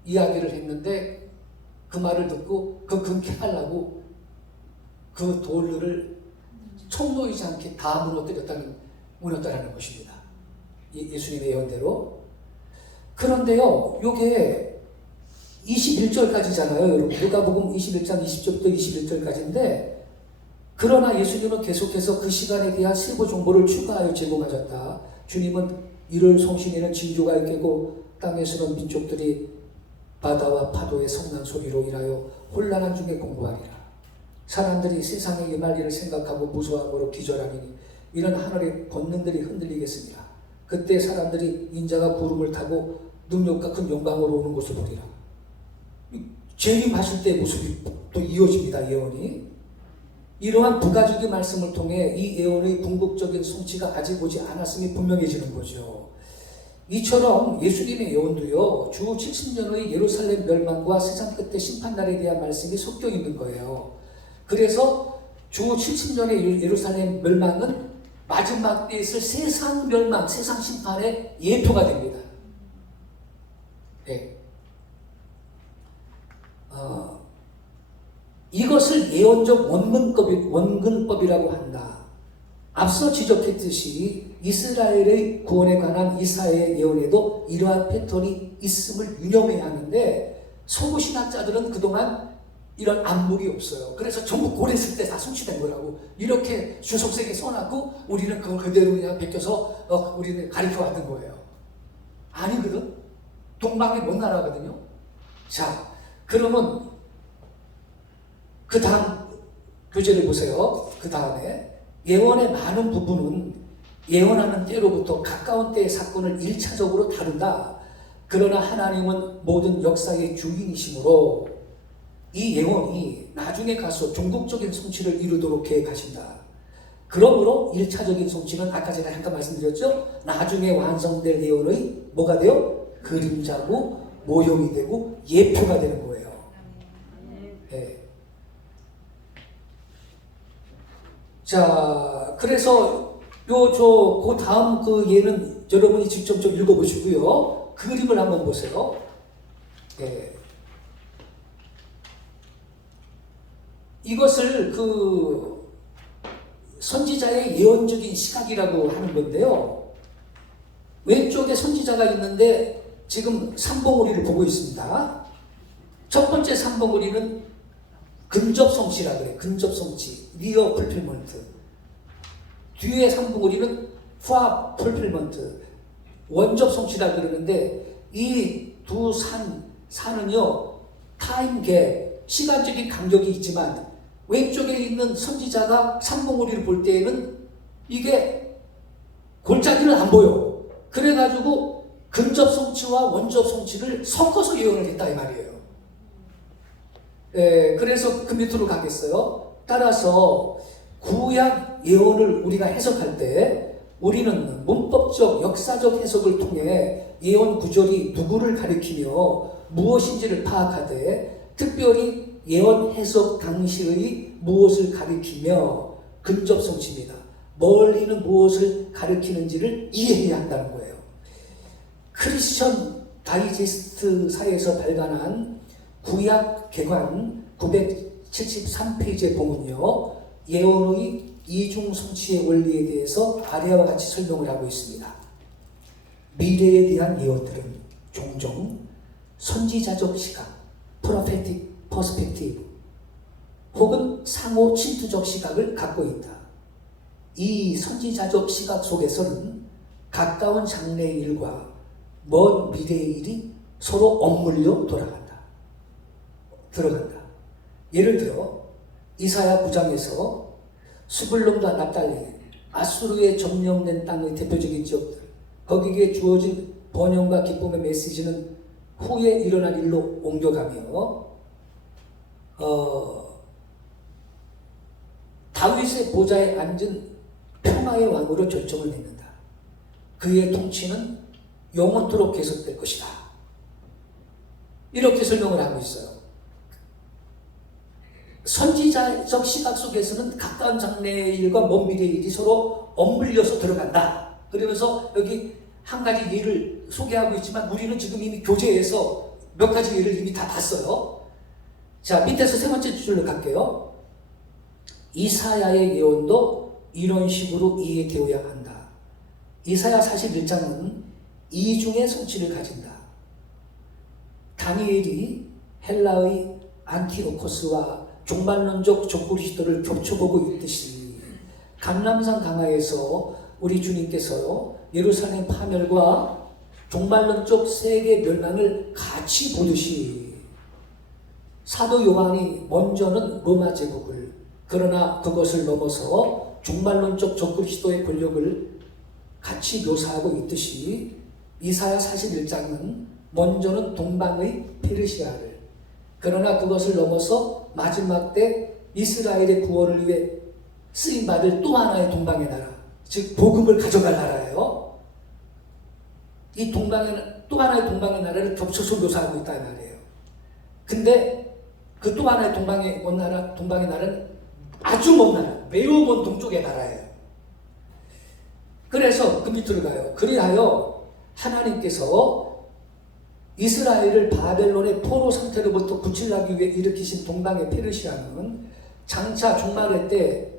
이야기를 했는데 그 말을 듣고 그 금 캐하려고 그 돌을 총 놓이지 않게 다 무너뜨렸다는 것입니다. 예수님의 예언대로. 그런데요, 요게 21절까지잖아요. 여러분, 누가복음 21장 20절부터 21절까지인데, 그러나 예수님은 계속해서 그 시간에 대한 세부 정보를 추가하여 제공하셨다. 주님은 이를 성신에는 징조가 있겠고 땅에서는 민족들이 바다와 파도의 성난 소리로 인하여 혼란한 중에 공부하리라. 사람들이 세상에 임할 일을 생각하고 무서워함으로 기절하리니 이런 하늘의 권능들이 흔들리겠습니다. 그때 사람들이 인자가 구름을 타고 능력과 큰 영광으로 오는 것을 보리라. 재림하실 때의 모습이 또 이어집니다. 예언이. 이러한 부가적인 말씀을 통해 이 예언의 궁극적인 성취가 아직 오지 않았음이 분명해지는 거죠. 이처럼 예수님의 예언도요, 주 70년의 예루살렘 멸망과 세상 끝의 심판날에 대한 말씀이 섞여 있는 거예요. 그래서 주 70년의 예루살렘 멸망은 마지막 때에 있을 세상 멸망, 세상 심판의 예표가 됩니다. 네. 이것을 예언적 원근법이라고 한다. 앞서 지적했듯이 이스라엘의 구원에 관한 이사야의 예언에도 이러한 패턴이 있음을 유념해야 하는데 서구 신학자들은 그동안 이런 안목이 없어요. 그래서 전부 고랬을 때 다 성취된 거라고 이렇게 주석색에 써놨고 우리는 그걸 그대로 그냥 베껴서 우리는 가르쳐 왔던 거예요. 아니거든. 동방이 먼 나라거든요. 자, 그러면 그 다음 교재를 보세요. 그 다음에 예언의 많은 부분은 예언하는 때로부터 가까운 때의 사건을 1차적으로 다룬다. 그러나 하나님은 모든 역사의 주인이시므로 이 예언이 나중에 가서 종국적인 성취를 이루도록 계획하신다. 그러므로 1차적인 성취는 아까 제가 잠깐 말씀드렸죠. 나중에 완성될 예언의 뭐가 돼요? 그림자고 모형이 되고 예표가 되는 거예요. 네. 자, 그래서 그 다음 그 예는 여러분이 직접 좀 읽어보시고요. 그림을 한번 보세요. 네. 이것을 그 선지자의 예언적인 시각이라고 하는 건데요. 왼쪽에 선지자가 있는데 지금 삼봉우리를 보고 있습니다. 첫 번째 삼봉우리는 근접성취라 그래. 근접성취. 리어 풀필먼트. 뒤에 삼봉우리는 파 풀필먼트. 원접성취라 그러는데 이 두 산은요. 타임 갭, 시간적인 간격이 있지만 왼쪽에 있는 선지자가 삼봉우리를 볼 때에는 이게 골짜기는 안 보여. 그래가지고 근접성취와 원접성취를 섞어서 예언을 했다 이 말이에요. 그래서 그 밑으로 가겠어요. 따라서 구약 예언을 우리가 해석할 때 우리는 문법적, 역사적 해석을 통해 예언 구절이 누구를 가리키며 무엇인지를 파악하되 특별히 예언 해석 당시의 무엇을 가리키며 근접성취입니다. 멀리는 무엇을 가리키는지를 이해해야 한다는 거예요. 크리스천 다이제스트사에서 발간한 구약 개관 973페이지에 보면요. 예언의 이중 성취의 원리에 대해서 아래와 같이 설명을 하고 있습니다. 미래에 대한 예언들은 종종 선지자적 시각, prophetic perspective 혹은 상호 침투적 시각을 갖고 있다. 이 선지자적 시각 속에서는 가까운 장래의 일과 먼 미래의 일이 서로 엇물려 들어간다. 예를 들어 이사야 9장에서 수블론과 납달리, 아수르에 점령된 땅의 대표적인 지역들, 거기에 주어진 번영과 기쁨의 메시지는 후에 일어날 일로 옮겨가며 다윗의 보좌에 앉은 평화의 왕으로 결정을 내는다. 그의 통치는 영원토록 계속될 것이다. 이렇게 설명을 하고 있어요. 선지자적 시각 속에서는 가까운 장래의 일과 먼 미래의 일이 서로 엇물려서 들어간다. 그러면서 여기 한 가지 예를 소개하고 있지만 우리는 지금 이미 교재에서 몇 가지 예를 이미 다 봤어요. 자, 밑에서 세 번째 줄로 갈게요. 이사야의 예언도 이런 식으로 이해되어야 한다. 이사야 41장은 이중의 성취를 가진다. 다니엘이 헬라의 안티오코스와 종말론적 적그리스도를 겹쳐보고 있듯이 감람산 강화에서 우리 주님께서 예루살렘 파멸과 종말론적 세계 멸망을 같이 보듯이 사도 요한이 먼저는 로마 제국을 그러나 그것을 넘어서 종말론적 적그리스도의 권력을 같이 묘사하고 있듯이 이사야 41장은 먼저는 동방의 페르시아를 그러나 그것을 넘어서 마지막 때 이스라엘의 구원을 위해 쓰임받을 또 하나의 동방의 나라, 즉 복음을 가져갈 나라예요. 이 또 하나의 동방의 나라를 겹쳐서 묘사하고 있다는 말이에요. 근데 그 또 하나의 동방의 나라는 아주 먼 나라, 매우 먼 동쪽의 나라예요. 그래서 그 밑으로 가요. 그리하여 하나님께서 이스라엘을 바벨론의 포로 상태로부터 구출하기 위해 일으키신 동방의 페르시아는 장차 종말의 때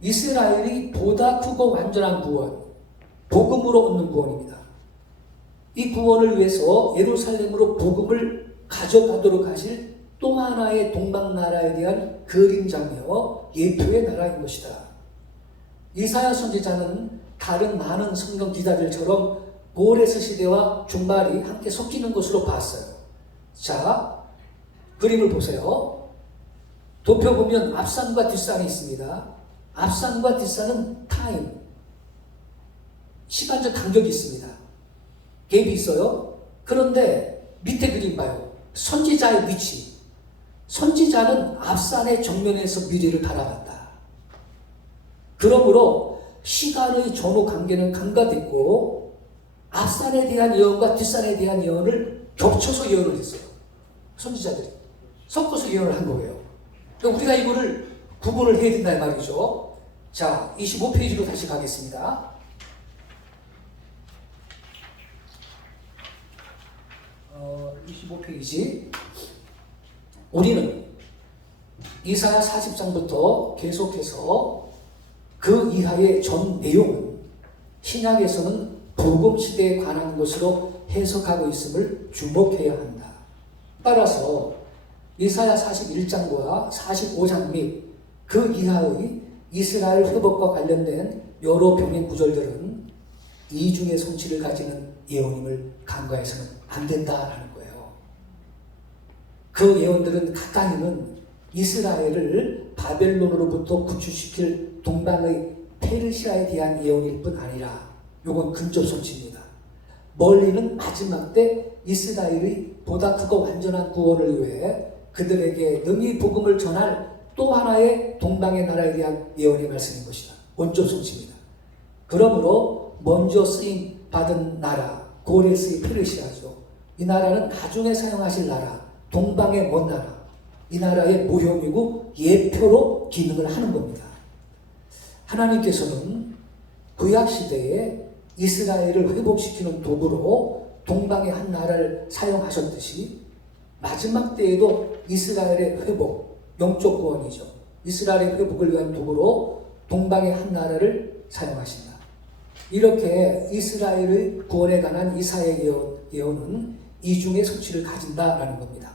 이스라엘이 보다 크고 완전한 구원, 복음으로 얻는 구원입니다. 이 구원을 위해서 예루살렘으로 복음을 가져가도록 하실 또 하나의 동방나라에 대한 그림자며 예표의 나라인 것이다. 이사야 선지자는 다른 많은 성경 기자들처럼 고레스 시대와 종말이 함께 섞이는 것으로 봤어요. 자, 그림을 보세요. 도표 보면 앞산과 뒷산이 있습니다. 앞산과 뒷산은 타임, 시간적 간격이 있습니다. 갭이 있어요. 그런데 밑에 그림 봐요. 선지자의 위치. 선지자는 앞산의 정면에서 미래를 바라봤다. 그러므로 시간의 전후 관계는 감가됐고 앞산에 대한 예언과 뒷산에 대한 예언을 겹쳐서 예언을 했어요. 선지자들이 섞어서 예언을 한 거예요. 그러니까 우리가 이거를 구분을 해야 된다 이 말이죠. 자, 25페이지로 다시 가겠습니다. 25페이지. 우리는 이사야 40장부터 계속해서 그 이하의 전 내용은 신약에서는 복음 시대에 관한 것으로 해석하고 있음을 주목해야 한다. 따라서 이사야 41장과 45장 및 그 이하의 이스라엘 회복과 관련된 여러 병행 구절들은 이중의 성취를 가지는 예언임을 간과해서는 안 된다라는 거예요. 그 예언들은 각각은 이스라엘을 바벨론으로부터 구출시킬 동방의 페르시아에 대한 예언일 뿐 아니라 이건 근접 성취입니다. 멀리는 마지막 때 이스라엘의 보다 크고 완전한 구원을 위해 그들에게 능히 복음을 전할 또 하나의 동방의 나라에 대한 예언의 말씀인 것이다. 원점 성취입니다. 그러므로 먼저 쓰임 받은 나라 고레스의 페르시아죠. 이 나라는 나중에 사용하실 나라, 동방의 먼 나라, 이 나라의 모형이고 예표로 기능을 하는 겁니다. 하나님께서는 구약시대에 이스라엘을 회복시키는 도구로 동방의 한 나라를 사용하셨듯이 마지막 때에도 이스라엘의 회복, 영적 구원이죠. 이스라엘의 회복을 위한 도구로 동방의 한 나라를 사용하신다. 이렇게 이스라엘의 구원에 관한 이사야의 예언은 이중의 성취를 가진다라는 겁니다.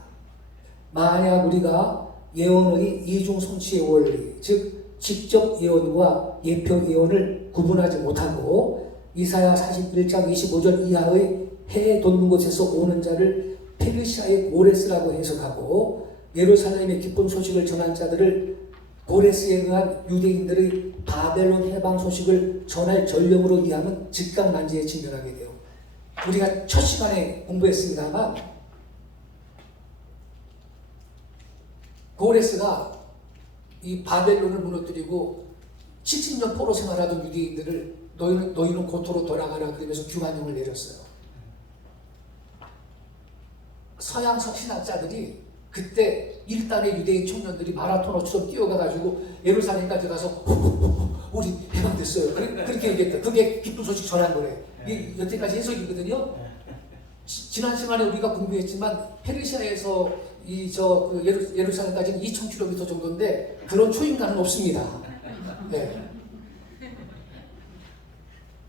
만약 우리가 예언의 이중 성취의 원리, 즉 직접 예언과 예표 예언을 구분하지 못하고 이사야 41장 25절 이하의 해에 돋는 곳에서 오는 자를 페르시아의 고레스라고 해석하고 예루살렘의 기쁜 소식을 전한 자들을 고레스에 의한 유대인들의 바벨론 해방 소식을 전할 전령으로 이해하면 즉각난지에 직면하게 돼요. 우리가 첫 시간에 공부했습니다만 고레스가 이 바벨론을 무너뜨리고 70년 포로 생활하던 유대인들을 너희는 고토로 돌아가라 그러면서 규환령을 내렸어요. 서양 신학자들이 그때 일단의 유대인 청년들이 마라토너처럼 뛰어가가지고 예루살렘까지 가서 우리 해방됐어요. 그렇게 얘기했다. 그게 기쁜 소식 전한 거래. 이게 여태까지 해석이거든요. 지난 시간에 우리가 공부했지만 페르시아에서 예루살렘까지는 2,000km 정도인데 그런 초인간은 없습니다. 네.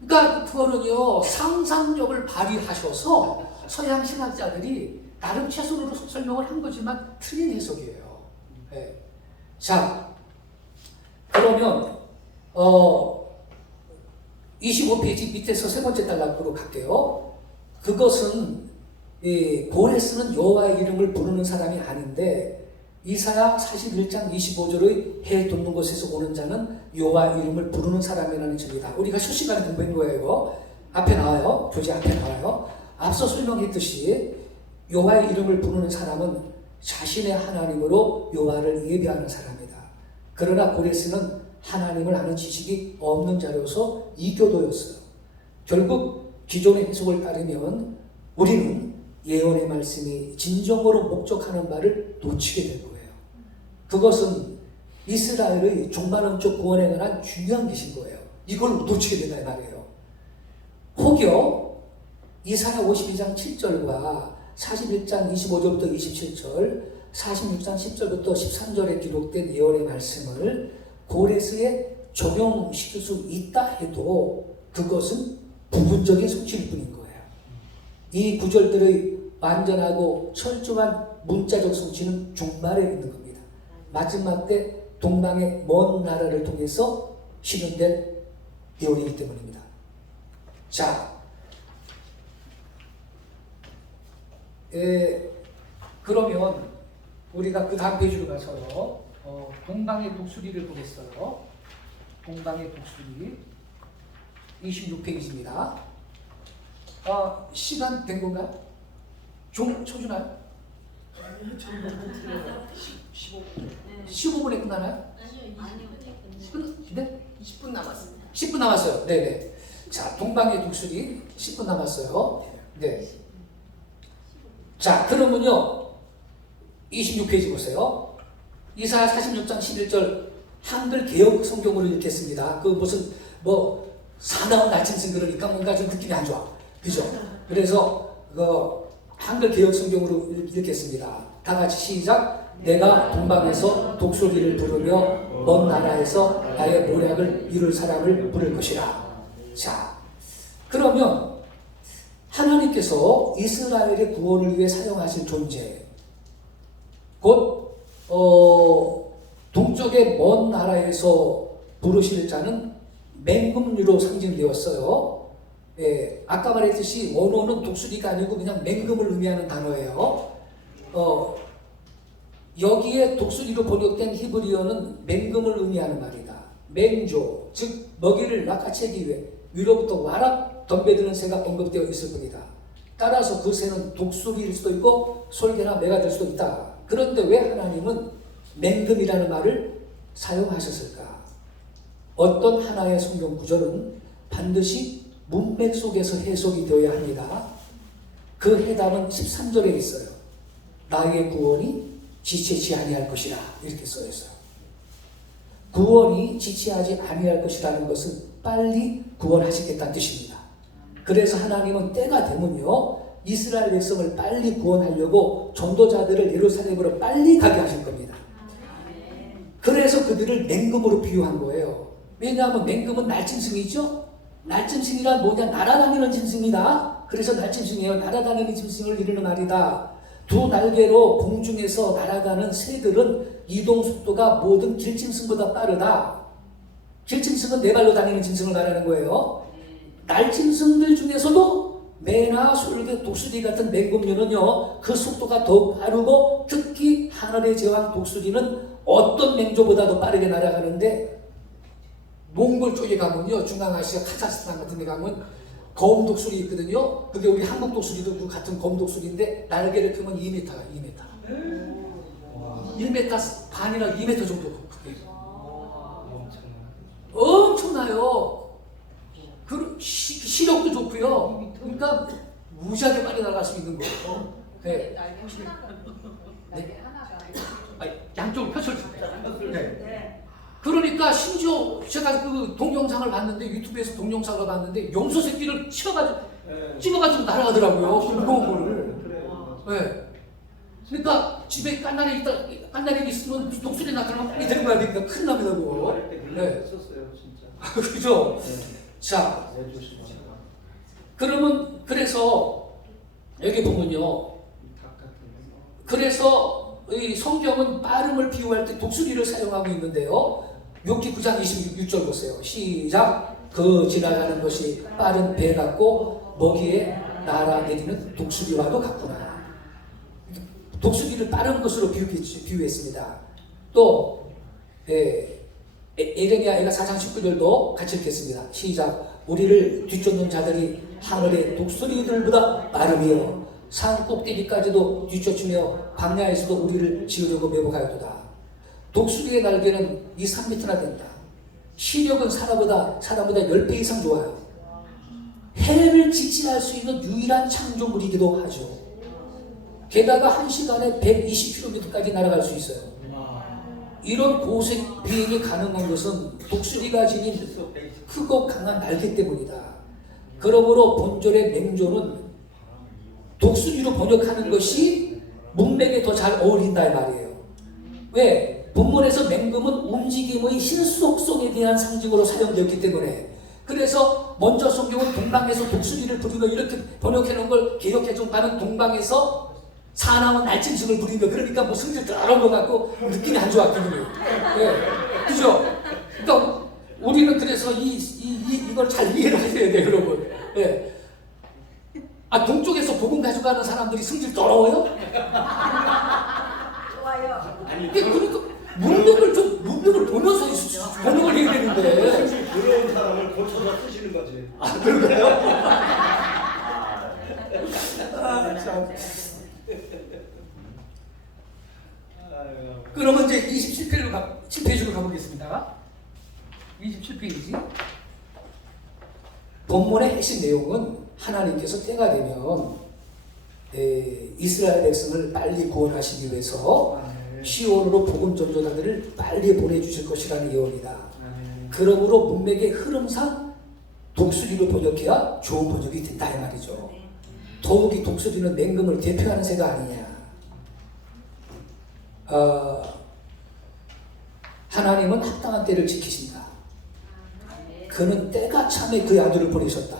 그러니까 그거는요 상상력을 발휘하셔서 서양 신학자들이 나름 최선으로 설명을 한 거지만 틀린 해석이에요. 네. 자, 그러면 25페이지 밑에서 세 번째 단락으로 갈게요. 그것은 고레스는 여호와의 이름을 부르는 사람이 아닌데 이사야 41장 25절의 해 돋는 곳에서 오는 자는 여호와의 이름을 부르는 사람이라는 점이다. 우리가 실시간에 공부한 거예요. 이거 앞에 나와요. 교재 앞에 나와요. 앞서 설명했듯이 여호와의 이름을 부르는 사람은 자신의 하나님으로 여호와를 예배하는 사람이다. 그러나 고레스는 하나님을 아는 지식이 없는 자로서 이교도였어요. 결국 기존의 해석을 따르면 우리는 예언의 말씀이 진정으로 목적하는 바를 놓치게 될 거예요. 그것은 이스라엘의 종말론적 구원에 관한 중요한 것인 거예요. 이걸 놓치게 된다 이 말이에요. 혹여 이사야 52장 7절과 41장 25절부터 27절, 46장 10절부터 13절에 기록된 예언의 말씀을 고레스에 적용시킬 수 있다 해도 그것은 부분적인 성취일 뿐인 거예요. 이 구절들의 완전하고 철저한 문자적 성취는 종말에 있는 겁니다. 마지막 때 동방의 먼 나라를 통해서 실현된 예언이기 때문입니다. 자, 그러면 우리가 그 다음 페이지로 가서요. 동방의 독수리를 보겠어요. 동방의 독수리 26페이지입니다. 시간 된 건가요? 좀 쳐주나요? 15분에 끝나나요? 네? 20분 남았습니다. 10분 남았어요. 네네. 자, 동방의 독수리 10분 남았어요. 네. 자, 그러면요. 26페이지 보세요. 이사야 46장 11절 한글 개역 성경으로 읽겠습니다. 그 무슨 사나운 날짐승 그러니까 뭔가 좀 느낌이 안 좋아. 그죠? 그래서 한글 개역 성경으로 읽겠습니다. 다 같이 시작. 내가 동방에서 독수리를 부르며 먼 나라에서 나의 모략을 이룰 사람을 부를 것이라. 자, 그러면 하나님께서 이스라엘의 구원을 위해 사용하실 존재, 곧 동쪽의 먼 나라에서 부르실 자는 맹금류로 상징되었어요. 예, 아까 말했듯이 원어는 독수리가 아니고 그냥 맹금을 의미하는 단어예요. 여기에 독수리로 번역된 히브리어는 맹금을 의미하는 말이다. 맹조, 즉 먹이를 낚아채기 위해 위로부터 와락 덤벼드는 새가 언급되어 있을 뿐이다. 따라서 그 새는 독수리일 수도 있고 솔개나 매가 될 수도 있다. 그런데 왜 하나님은 맹금이라는 말을 사용하셨을까? 어떤 하나의 성경 구절은 반드시 문맥 속에서 해석이 되어야 합니다. 그 해답은 13절에 있어요. 나의 구원이 지체치 아니할 것이라 이렇게 써 있어요. 구원이 지체하지 아니할 것이라는 것은 빨리 구원하시겠다는 뜻입니다. 그래서 하나님은 때가 되면요 이스라엘 백성을 빨리 구원하려고 전도자들을 예루살렘으로 빨리 가게 하실 겁니다. 그래서 그들을 맹금으로 비유한 거예요. 왜냐하면 맹금은 날짐승이죠. 날짐승이란 뭐냐? 날아다니는 짐승이다. 그래서 날짐승이에요. 날아다니는 짐승을 이르는 말이다. 두 날개로 공중에서 날아가는 새들은 이동 속도가 모든 길짐승보다 빠르다. 길짐승은 네 발로 다니는 짐승을 말하는 거예요. 날짐승들 중에서도 매나 솔개, 독수리 같은 맹금류는요 그 속도가 더욱 빠르고 특히 하늘의 제왕 독수리는 어떤 맹조보다도 빠르게 날아가는데 몽골 쪽에 가면요 중앙아시아 카자흐스탄 같은 데 가면 검 독수리 있거든요. 그게 우리 한국 독수리도 그 같은 검 독수리인데 날개를 펴면 2m가 2m. 1m 반이나 2m 정도 크게. 엄청나요. 그 시력도 좋고요. 그러니까 무지하게 빨리 날아갈 수 있는 거예요. 네. 네. 양쪽을 펼쳐줄 때. 네. 그러니까 심지어 제가 그 동영상을 봤는데 유튜브에서 동영상을 봤는데 염소 새끼를 찝어가지고 날아가더라고요. 그 무거운 거를. 네. 그러니까 집에 깐나리 있으면 독수리 나타나면 빨리 데리고 가야 되니까 큰일 납니다. 그거. 네. 그죠? 자, 그러면 그래서 여기 보면요. 그래서 이 성경은 빠름을 비유할 때 독수리를 사용하고 있는데요. 욥기 9장 26절 보세요. 시작. 그 지나가는 것이 빠른 배 같고 먹이에 날아내리는 독수리와도 같구나. 독수리를 빠른 것으로 비유했습니다. 또 에레미야 4장 19절도 같이 읽겠습니다. 시작. 우리를 뒤쫓는 자들이 하늘의 독수리들보다 빠르며 산 꼭대기까지도 뒤쫓으며 광야에서도 우리를 지으려고 매복하였도다. 독수리의 날개는 2, 3m나 된다. 시력은 사람보다 10배 이상 좋아요. 해를 직진할 수 있는 유일한 창조물이기도 하죠. 게다가 1시간에 120km까지 날아갈 수 있어요. 이런 고속 비행이 가능한 것은 독수리가 지닌 크고 강한 날개 때문이다. 그러므로 본절의 맹조는 독수리로 번역하는 것이 문맥에 더 잘 어울린다 이 말이에요. 왜? 본문에서 맹금은 움직임의 신속성에 대한 상징으로 사용되었기 때문에. 그래서 먼저 성경은 동방에서 독수리를 부르며 이렇게 번역해 놓은 걸 개혁해 준 바는 동방에서 사나운 날짐승을 부리며, 그러니까 뭐 성질 더러운 것 같고 느낌이 안 좋아, 기분이. 예. 그죠? 그러니까 우리는 그래서 이걸 잘 이해를 하셔야 돼요, 여러분. 예. 아, 동쪽에서 복음 가져가는 사람들이 성질 더러워요? 좋아요. 그러니까 문맥을 보면서 번역을 해야 되는데. 그런 사람을 고쳐서 쓰시는 거지. 아, 그런가요? 아, 참. 그러면 이제 7페이지로 가보겠습니다. 27페이지. 본문의 핵심 내용은 하나님께서 때가 되면 이스라엘 백성을 빨리 구원하시기 위해서 시온으로 복음 전도자들을 빨리 보내주실 것이라는 예언이다. 그러므로 문맥의 흐름상 독수리로 번역해야 좋은 번역이 된다 이 말이죠. 더욱이 독수리는 맹금을 대표하는 새가 아니냐. 하나님은 합당한 때를 지키신다. 그는 때가 참에 그의 아들을 보내셨다.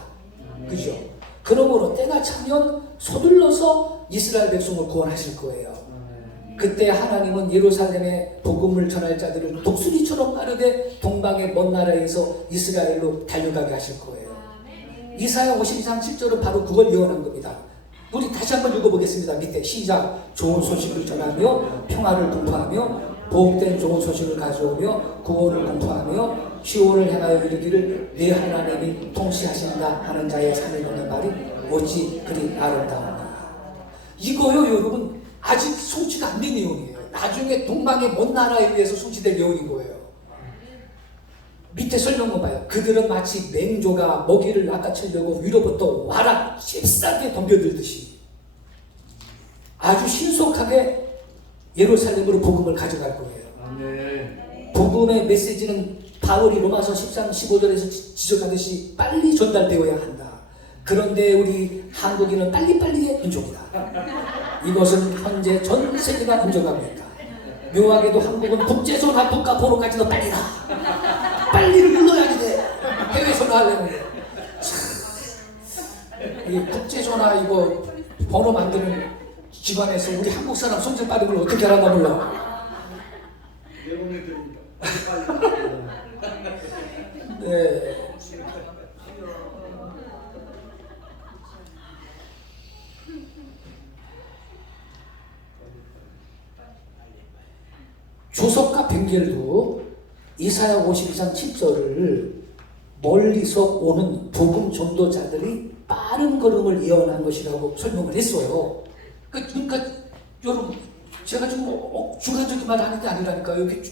그죠? 그러므로 때가 차면 서둘러서 이스라엘 백성을 구원하실 거예요. 그때 하나님은 예루살렘에 복음을 전할 자들을 독수리처럼 빠르게 동방의 먼 나라에서 이스라엘로 달려가게 하실 거예요. 이사야 52장 7절은 바로 그걸 예언한 겁니다. 우리 다시 한번 읽어보겠습니다. 밑에 시작. 좋은 소식을 전하며 평화를 공포하며 복된 좋은 소식을 가져오며 구원을 공포하며 시온을 향하여 이르기를 내 하나님이 통치하신다 하는 자의 산을 보는 말이 어찌 그리 아름다운가. 이거요 여러분 아직 성취가 안 된 내용이에요. 나중에 동방의 먼 나라에 의해서 성취될 내용인 거예요. 밑에 설명만 봐요. 그들은 마치 맹조가 먹이를 낚아채려고 위로부터 와락 잽싸게 덤벼들듯이 아주 신속하게 예루살렘으로 복음을 가져갈 거예요. 복음의 메시지는 바울이 로마서 13, 15절에서 지적하듯이 빨리 전달되어야 한다. 그런데 우리 한국인은 빨리빨리의 민족이다. 이것은 현재 전 세계가 인정하고 있다. 묘하게도 한국은 국제선화 국가번호까지도 빨리다. 빨리를 눌러야지 돼. 해외선화 하려면. 이 국제전화 이거 번호 만드는 기관에서 우리 한국 사람 손질 빠른 걸 어떻게 알았나 몰라. 내용이 들으니까 네. 조석과 벤겔도 이사야 52장 7절을 멀리서 오는 복음 전도자들이 빠른 걸음을 예언한 것이라고 설명을 했어요. 그러니까 여러분 제가 지금 주관적인 말을 하는 게 아니라니까요. 이렇게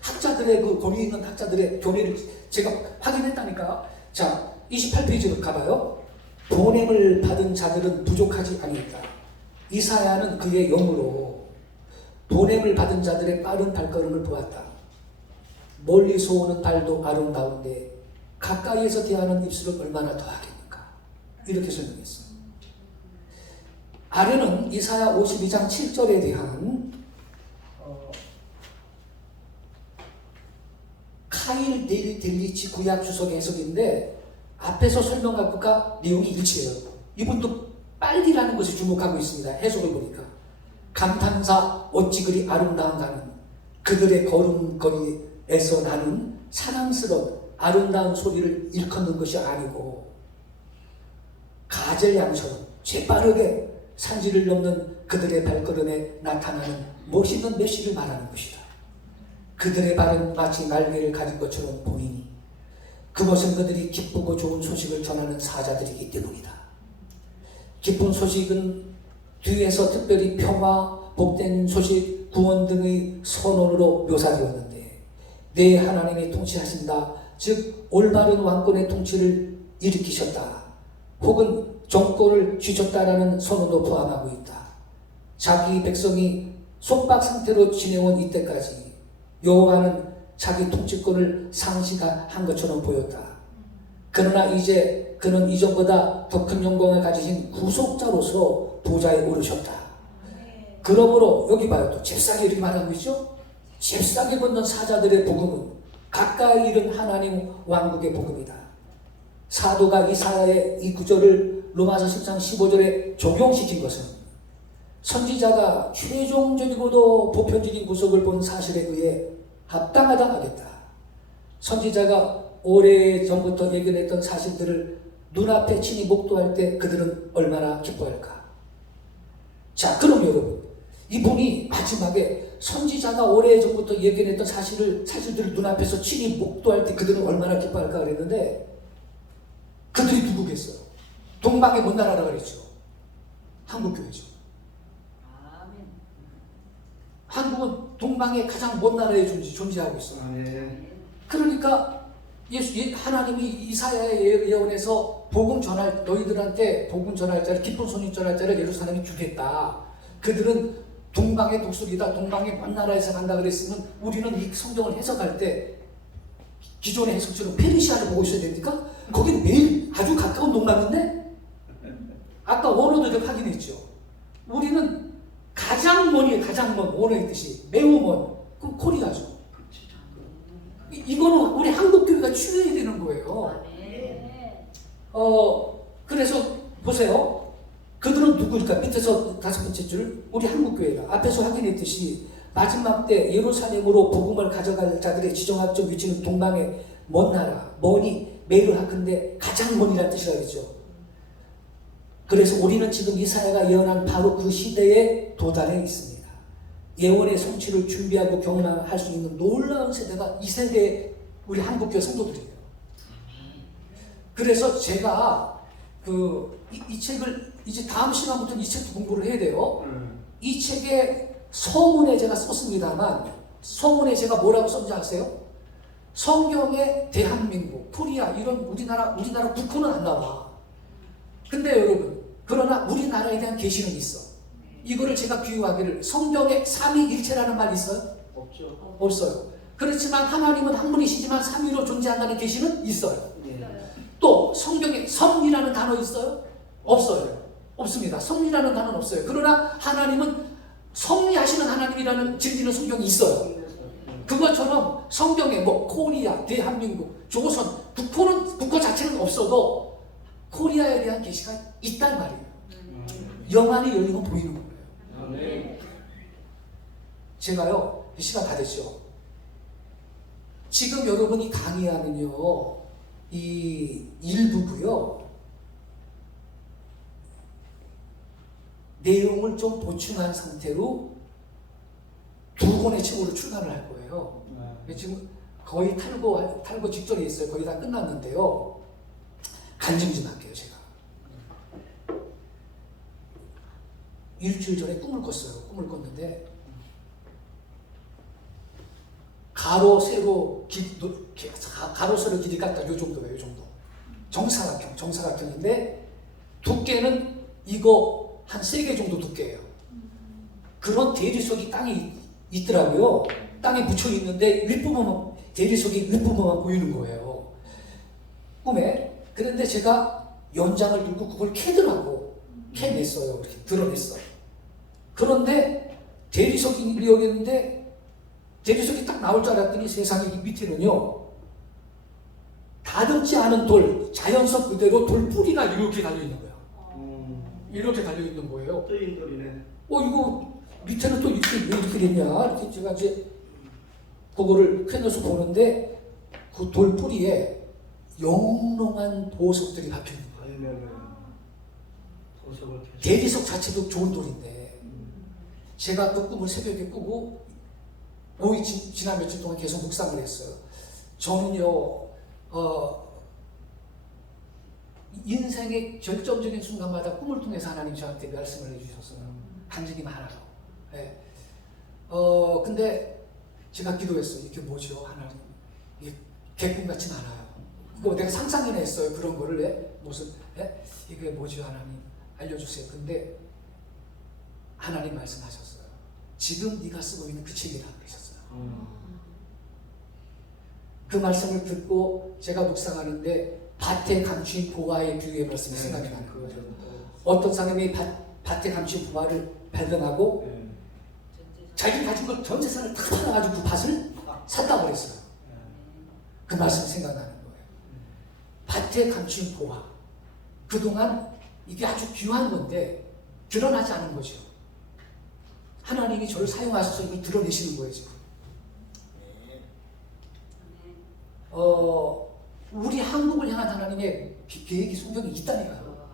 학자들의 그 권위 있는 학자들의 견해를 제가 확인했다니까. 자 28페이지로 가봐요. 보냄을 받은 자들은 부족하지 아니했다. 이사야는 그의 영으로 보냄을 받은 자들의 빠른 발걸음을 보았다. 멀리서 오는 발도 아름다운데 가까이에서 대하는 입술은 얼마나 더하겠는가. 이렇게 설명했어요. 아래는 이사야 52장 7절에 대한 카일 델리치 구약 주석 해석인데 앞에서 설명한 것과 내용이 일치해요. 이분도 빨리라는 것에 주목하고 있습니다. 해석을 보니까 감탄사 어찌 그리 아름다운가는 그들의 걸음걸이에서 나는 사랑스러운 아름다운 소리를 일컫는 것이 아니고 가젤 양처럼 재빠르게 산지를 넘는 그들의 발걸음에 나타나는 멋있는 메시를 말하는 것이다. 그들의 발은 마치 날개를 가진 것처럼 보이니 그것은 그들이 기쁘고 좋은 소식을 전하는 사자들이기 때문이다. 기쁜 소식은 뒤에서 특별히 평화, 복된 소식, 구원 등의 선언으로 묘사되었는데 내 하나님이 통치하신다. 즉 올바른 왕권의 통치를 일으키셨다. 혹은 정권을 쥐셨다라는 선언도 포함하고 있다. 자기 백성이 속박 상태로 지내온 이때까지 여호와는 자기 통치권을 상실한 것처럼 보였다. 그러나 이제 그는 이전보다 더 큰 영광을 가지신 구속자로서 보좌에 오르셨다. 그러므로 여기 봐요. 또 잽싸게 이렇게 말하고 있죠. 잽싸게 걷는 사자들의 복음은 가까이 이른 하나님 왕국의 복음이다. 사도가 이사야의 이 구절을 로마서 10장 15절에 적용시킨 것은 선지자가 최종적이고도 보편적인 구속을 본 사실에 의해 합당하다 하겠다. 선지자가 오래전부터 예견했던 사실들을 눈앞에 친히 목도할 때 그들은 얼마나 기뻐할까. 자, 그럼 여러분, 이분이 마지막에 선지자가 오래전부터 예견했던 사실들을 눈앞에서 친히 목도할 때 그들은 얼마나 기뻐할까 그랬는데 그들이 누구겠어요? 동방의 먼 나라라 그랬죠. 한국교회죠. 한국은 동방의 가장 먼 나라에 존재하고 있어요. 그러니까 하나님이 이사야의 예언에서 복음 전할 너희들한테 복음 전할 자를 기쁜 손이 전할 자를 예루살렘이 주겠다. 그들은 동방의 독수리다. 동방의 먼 나라에서 간다 그랬으면 우리는 이 성경을 해석할 때 기존의 해석처럼 페르시아를 보고 있어야 됩니까? 거기는 매일 아주 가까운 동남인데 아까 원어도 확인했죠. 우리는 가장 먼이 가장 먼 원어의 뜻이 매우 먼 그럼 코리아죠. 이거는 우리 한국교회가 추려야 되는 거예요. 그래서 보세요. 그들은 누구일까? 밑에서 다섯 번째 줄 우리 한국교회다. 앞에서 확인했듯이 마지막 때 예루살렘으로 복음을 가져갈 자들의 지정학적 위치는 동방의 먼 나라, 먼이 매를 하건대 가장 먼이라는 뜻이라 그랬죠. 그래서 우리는 지금 이사야가 예언한 바로 그 시대에 도달해 있습니다. 예언의 성취를 준비하고 경험할 수 있는 놀라운 세대가 이 세대의 우리 한국교회 성도들이에요. 그래서 제가 이 책을 이제 다음 시간부터는 이 책도 공부를 해야 돼요. 이 책에 서문에 제가 썼습니다만 서문에 제가 뭐라고 썼는지 아세요? 성경의 대한민국, 코리아 이런 우리나라 국호는 안 나와. 근데 여러분 그러나 우리나라에 대한 계시는 있어. 이거를 제가 비유하기를 성경에 삼위일체라는 말이 있어요? 없죠. 없어요. 그렇지만 하나님은 한 분이시지만 삼위로 존재한다는 계시는 있어요. 또 성경에 섭리라는 단어 있어요? 없어요. 없습니다. 섭리라는 단어는 없어요. 그러나 하나님은 섭리하시는 하나님이라는 진리는 성경이 있어요. 그것처럼 성경에 코리아, 대한민국, 조선, 국호 자체는 없어도 코리아에 대한 계시가 있단 말이에요. 영안이 열리고 보이는 거예요. 제가요, 시간 다 됐죠. 지금 여러분이 강의하는요, 이 일부고요. 내용을 좀 보충한 상태로 두 권의 책으로 출간을 할 거예요. 지금 거의 탈고 직전에 있어요. 거의 다 끝났는데요. 간증 좀 할게요, 제가. 일주일 전에 꿈을 꿨어요. 꿈을 꿨는데 가로 세로 길이가 딱 요 정도예요. 요 정도. 정사각형인데 두께는 이거 한 3개 정도 두께예요. 그런 대리석이 땅에 있더라고요. 땅에 묻혀 있는데 대리석이 윗부분만 보이는 거예요. 꿈에. 그런데 제가 연장을 들고 그걸 캐냈어요. 이렇게 드러냈어요. 그런데 대리석이 여기 있는데 대리석이 딱 나올 줄 알았더니 세상에 이 밑에는요, 다듬지 않은 돌, 자연석 그대로 돌 뿌리가 이렇게 달려있는 거예요. 이렇게 달려있는 거예요. 뜨인 돌이네. 이거 밑에는 또 이렇게 왜 이렇게 됐냐? 이렇게 제가 이제 그거를 캐내서 보는데 그 돌 뿌리에 영롱한 보석들이 박혀 있는 거예요. 대리석 자체도 좋은 돌인데 제가 그 꿈을 새벽에 꾸고 지난 며칠 동안 계속 묵상을 했어요. 저는요, 인생의 결정적인 순간마다 꿈을 통해서 하나님 저한테 말씀을 해주셨어요. 간증이 많아요. 네. 근데 제가 기도했어요. 이게 뭐죠? 하나님. 이게 개꿈 같진 않아요. 그거 내가 상상이나 했어요. 그런 거를 무슨 이게 뭐지 하나님 알려주세요. 근데 하나님 말씀하셨어요. 지금 네가 쓰고 있는 그 책이다 그러셨어요. 그 말씀을 듣고 제가 묵상하는데 밭에 감추인 보화의 비유의 말씀이 생각이 나는 거예요. 어떤 사람이 밭에 감추인 보화를 발견하고 자기 가진 걸 전 재산을 다 팔아가지고 그 밭을 샀다고 그랬어요. 그 말씀이 생각나는 거예요. 밭에 감추인 보화. 그동안 이게 아주 귀한 건데 드러나지 않은 거죠. 하나님이 저를 사용하셔서 이걸 드러내시는 거예요, 지금. 우리 한국을 향한 하나님의 계획이 성경에 있다니까요.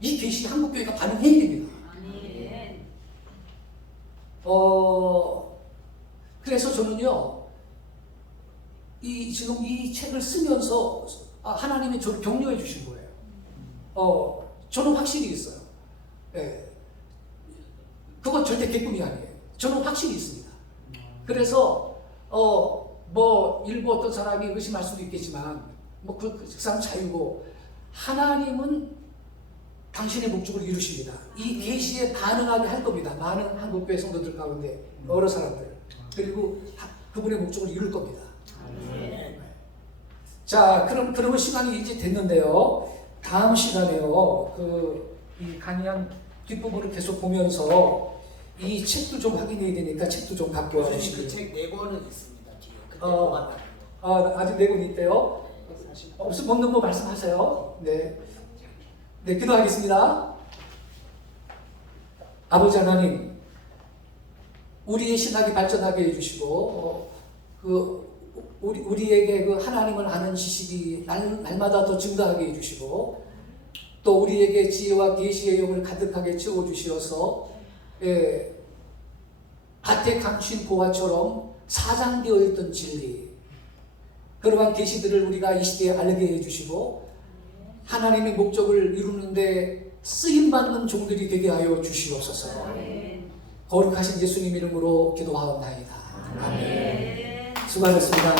이 계시 한국교회가 반응해야 됩니다. 그래서 저는요, 지금 이 책을 쓰면서 하나님이 저를 격려해 주신 거예요. 저는 확실히 있어요. 그건 절대 개꿈이 아니에요. 저는 확실히 있습니다. 그래서 뭐 일부 어떤 사람이 의심할 수도 있겠지만 뭐 그 사람 자유고 하나님은 당신의 목적을 이루십니다. 이 계시에 반응하게 할 겁니다. 많은 한국교회 성도들 가운데 여러 사람들 그리고 그분의 목적을 이룰 겁니다. 자, 그러면 시간이 이제 됐는데요. 다음 시간에요. 이 강의한 뒷부분을 계속 보면서 이 책도 좀 확인해야 되니까 책도 좀 갖고 와 주시고요. 그책 4권은 있습니다. 뒤에. 그때 보관하는 거. 아직 4권 있대요. 없는 거 말씀하세요. 네. 네, 기도하겠습니다. 아버지 하나님, 우리의 신학이 발전하게 해주시고, 우리에게 그 하나님을 아는 지식이 날마다 더 증가하게 해주시고, 또 우리에게 지혜와 계시의 영을 가득하게 채워주시어서, 밭에 감춘 보화처럼 사장되어 있던 진리, 그러한 계시들을 우리가 이 시대에 알게 해주시고, 하나님의 목적을 이루는데 쓰임받는 종들이 되게 하여 주시옵소서. 거룩하신 예수님 이름으로 기도하옵나이다. 아멘. 수고하셨습니다.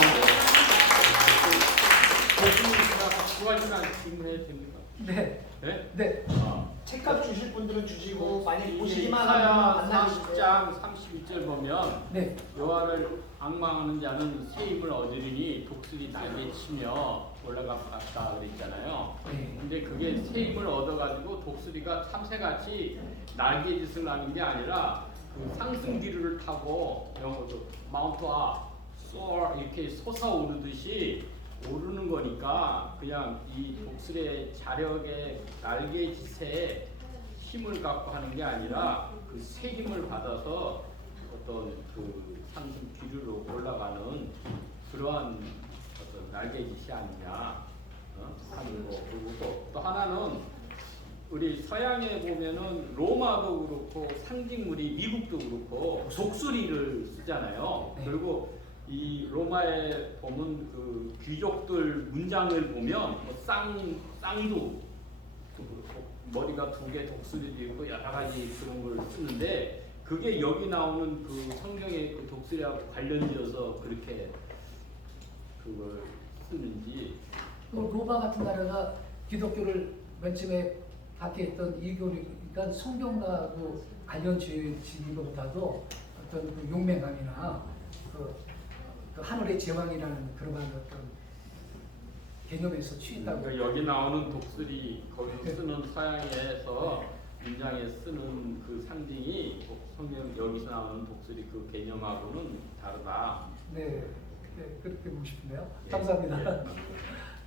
두 가지만 질문해도 됩니까? 네. 네? 네. 책값 주실 분들은 주시고 만약 이 보시기만 이사야 하면 만나주세요. 40장 32절 보면 네. 여호와를 앙망하는 자는 새 힘을 얻으리니 독수리 날개 치며 올라갔다 그랬잖아요. 네. 근데 그게 새 힘을 얻어가지고 독수리가 참새같이 날개짓을 하는 게 아니라 그 상승 기류를 타고 영어로 마운트아 소어 이렇게 솟아오르듯이 오르는 거니까 그냥 이 독수리의 자력의 날개짓에 힘을 갖고 하는 게 아니라 그 새 힘을 받아서 어떤 그 상승 기류로 올라가는 그러한 어떤 날개짓이 아니냐 하는 거. 그리고 또 하나는 우리 서양에 보면은 로마도 그렇고 상징물이 미국도 그렇고 독수리를 쓰잖아요. 네. 그리고 이 로마에 보면 그 귀족들 문장을 보면 뭐 쌍두 그렇고 머리가 2개 독수리도 있고 여러 가지 그런 걸 쓰는데 그게 여기 나오는 그 성경의 그 독수리하고 관련지어서 그렇게 그걸 쓰는지. 로마 같은 나라가 기독교를 맨 처음에 박해했던 이교니까 성경과도 관련 지은 것보다도 어떤 그 용맹함이나 그 하늘의 제왕이라는 그런 어떤 개념에서 취했다고. 그러니까 여기 나오는 독수리 거기서 쓰는 서양에서 문장에 쓰는 그 상징이 성경 여기서 나오는 독수리 그 개념하고는 다르다. 네, 그렇게 보고 싶은데요. 예. 감사합니다. 예.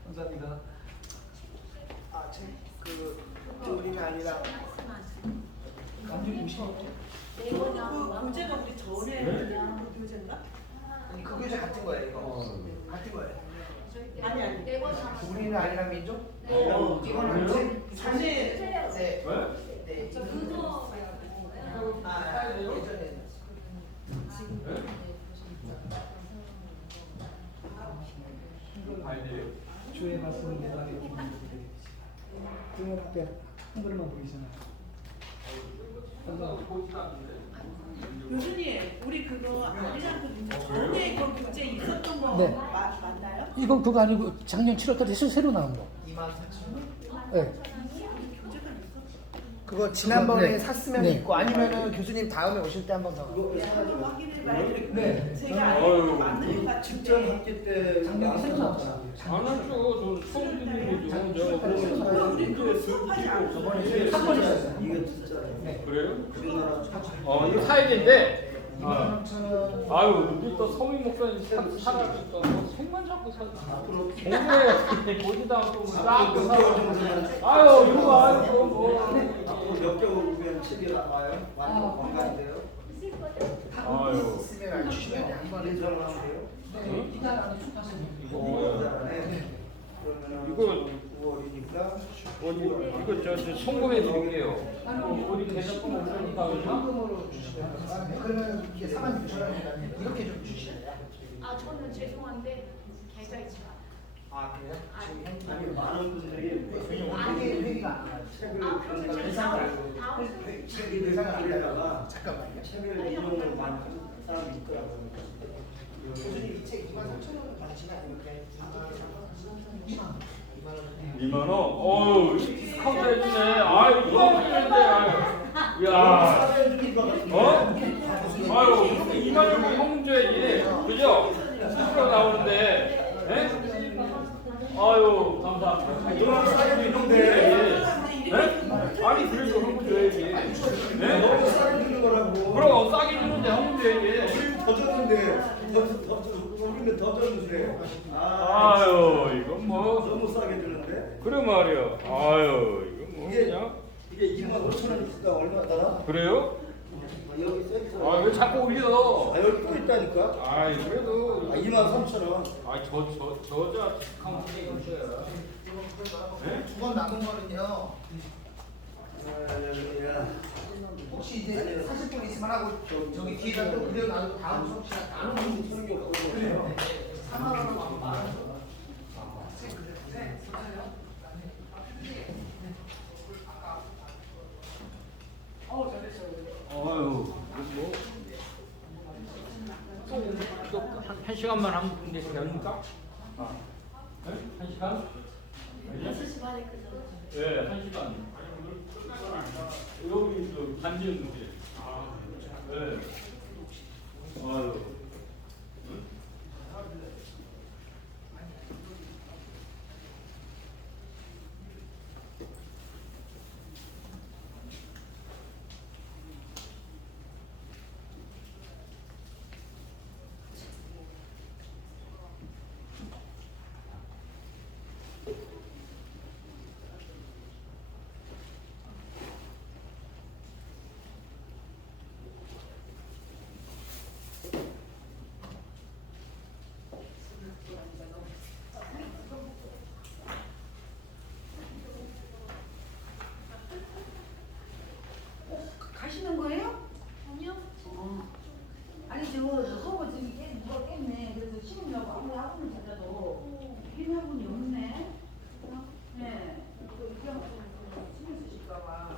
감사합니다. 그 우리가 아니라 감독님 보시죠. 그 교재가 우리 전에 그 교재인가? 아니 그 교재 같은 거예요 이거. 같은 거예요. 아니. 우리는 아니라 민족? 이거는 책? 사실 네. 네. 저 그거 예전에 주의 말씀을 내가 주님 앞에 한 그릇만 보이잖아요. 보지도 않는데. 교수님, 우리 그거 아니랑 그 전에 그 교재 있었던 거 네. 맞나요? 이건 그거 아니고 작년 7월달에 새로 나온 거. 24,000원. 네. 교재가 있었어. 그거 지난번에 네. 샀으면 네. 있고 아니면은 교수님 다음에 오실 때 한번 더. 네, 한번 확인해 봐야 되겠고. 네. 제가 알기로 맞는 것 직전 같은데. 학기 때 작년에 새로 나왔잖아. 안 하죠. 저 처음 듣는 거죠. 저 그럼 우리 그거 수업하지 않고 저번에 한 번 있었어요. 이게 진짜네. 그래요? 우리나라 이거 사야 된대. 23,000원. 아유, 우리 또 서민 목사님 살아니까 책만 잡고 사. 앞으로 공부해. 보지도 않고 싹 몇 사. 개월 정도면 아유, 이거 아유, 뭐. 앞으로 몇 개월 후면 책이 나와요? 완전 건강인데요. 아유. 있으면 알려주시면 한 번에 인사를 하면 돼요. 네. 이달 안에 출판사님. 이거 9월이니까 이거 저 송금해 드릴게요. 우리 계좌번 없으니까 그러나? 현금으로 주시면 그러면 이게 46,000원이라면 이렇게 좀 주시나요? 아 저는 죄송한데 계좌 있지 않아요. 아 그래요? 지금 현금 아니 많은 분들이 회의가 안 나요. 책을 아 그러면 제가 계산을 다음 책을 계산을 안 길에다가 해요. 잠깐만요. 책을 인용을 많이 하는 사람이 있더라고요. 교수님 이 책 23,000원 받으시면 아니면 그냥 2만 원. 2만 원? 어우, 디스카운트 해주네. 아유, 이거 해주는데. 아유. 야. 어? 아유, 2만 원 현금 줘야지. 그죠? 스스로 나오는데. 예? 아유, 감사합니다. 이만 싸게 주는데 예? 아니, 그래도 현금 줘야지. 너무 예? 싸게 주는 거라고. 그럼 싸게 주는데 현금 줘야지. 우리 더 줬는데 우리는 더 줬는데 아유, 이건 뭐. 너무 싸게 주는데 그래 말이야. 아유, 이건 뭐 이게 그냥. 이게 25,000원이니까 얼마더라? 그래요? 여기 써 있어. 아, 왜 자꾸 올려? 여기 또 있다니까. 아이, 그래도. 23,000원. 아, 저자 디스카운트 있어요. 두 번 남은 거는요. 혹시 이제 사실 분 있으면 하고 저기 뒤에다 또 그려놔도 다음 수업 시간 나누는 거 그래요. 3만 원으로 하면 만 원. 아유, 뭐. 한 시간만 하면 근데 됩니까? 네? 한 시간? 6시 반에 끝나요. 네, 한 시간. 여기 저 단지였는데. 네. 아유. 가시는 거예요? 아니요. 아니 저 허브 지금 깨 누가 깼네. 그래서 심으려고 아무리 학원을 찾아도 필요 학원이 없네. 네. 이거 입양 신경 쓰실까 봐.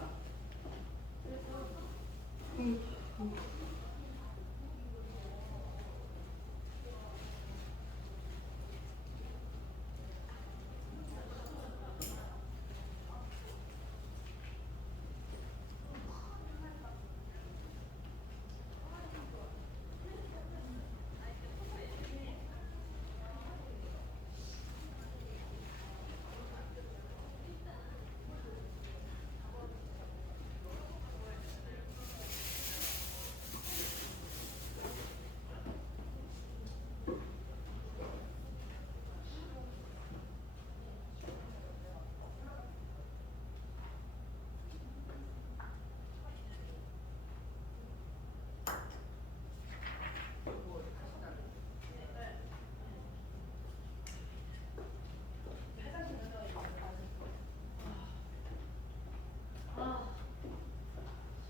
아,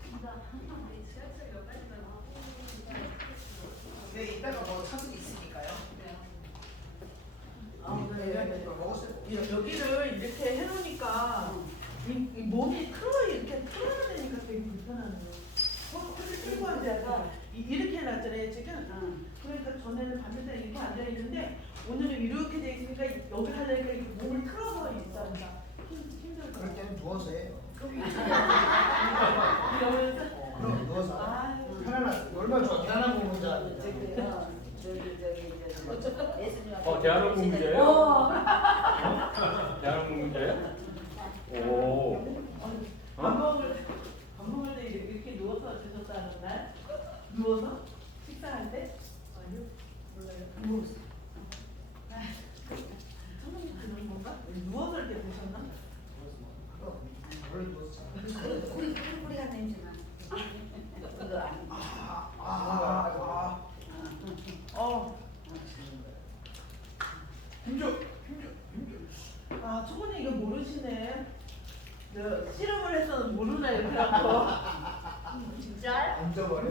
진짜 슬슬 몇 가지만 하고. 네, 이따가 뭐 차순 있으니까요. 여기를 이렇게 해놓으니까 이 몸이 틀어 이렇게 틀어야 되니까 되게 불편하네요. 허리 끌고 앉아서 이렇게 해놨잖아요 지금. 그러니까 전에는 반대편 이렇게 앉아 있는데 오늘은 이렇게 돼 있으니까 여기 하려니까 이렇게 몸을 틀어서 있어니까 힘들어. 그럴 때는 누워서 해요. 이러면서 그럼 누워서. 아유. 편안하게. 얼마나 좋아. 편안한 공부자. 대한민국 문제예요? 어. 대한민국 문제예요? 오. 밥 먹을 때 이렇게 누워서 드셨다는 날? 누워서? 식사할 때? 아니요. 몰라요. 누워서. 선생님 그런 건가? 누워서 이렇게 드셨나? 그걸 누워서. 뿌리가 냄새나. 그거 아니. 초보님 이거 모르시네. 씨름을 해서는 모르나 이렇게 하고. 진짜요? 앉아버려.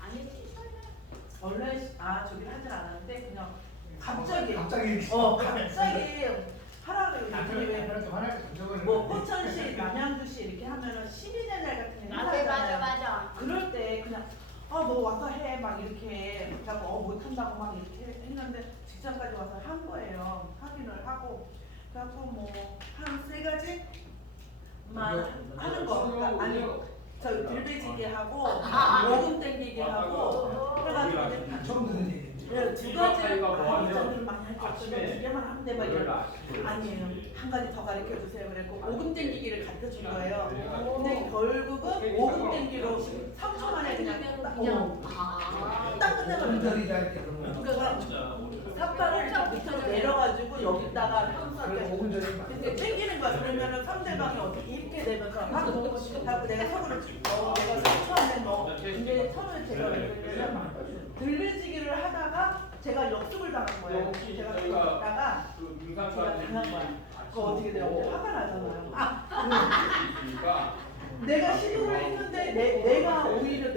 아니지. 원래 저기를 하질 않았는데 그냥 갑자기 갑자기. 갑자기 하라고 남편이 왜 남편한테 화날 때 던져버리는 뭐 거야. 포천시, 남양주시 이렇게 하면은 12년 날 같은 게 맞아 행사하잖아요. 맞아. 그럴 때 그냥 너 와서 해 막 이렇게 자꾸 못한다고 막 이렇게 했는데 직장까지 와서 한 거예요. 확인을 하고 그래갖고 뭐 한 3가지만 하는 거. 그러니까 아니 저 들배지게 하고 모금 땡기게 하고 그래가지고 이제 처음 듣는 얘기인데. 네, 두 이거 가지 차이가 뭐냐면 가르쳐주는 많이 할 게 없어요. 아침에 두 개만 하면 돼. 막 이러고 아니에요. 한 가지 더 가르쳐 주세요. 그랬고 오금 땡기기를 가르쳐 준 거예요. 근데 결국은 오금 땡기로 3초 만에 그냥 딱 끝내버렸어요. 운전이다 이렇게 그런 거. 그러니까 삿발을 이렇게 밑으로 내려가지고 여기다가 그래, 항상 5분 전에 이렇게 땡기는 거야. 그러면은 상대방이 어떻게 이렇게 되면서 하고 내가 서로를 내가 3초 안에 이제 서로를 제가 그러면 들배지기를 하다가 제가 역습을 당한 거예요. 혹시 제가 저희가 그러다가 그 제가 등산까지 당한 거야. 그거 어떻게 돼요? 화가 나잖아요. 있으니까 내가 시도를 했는데 내가 오히려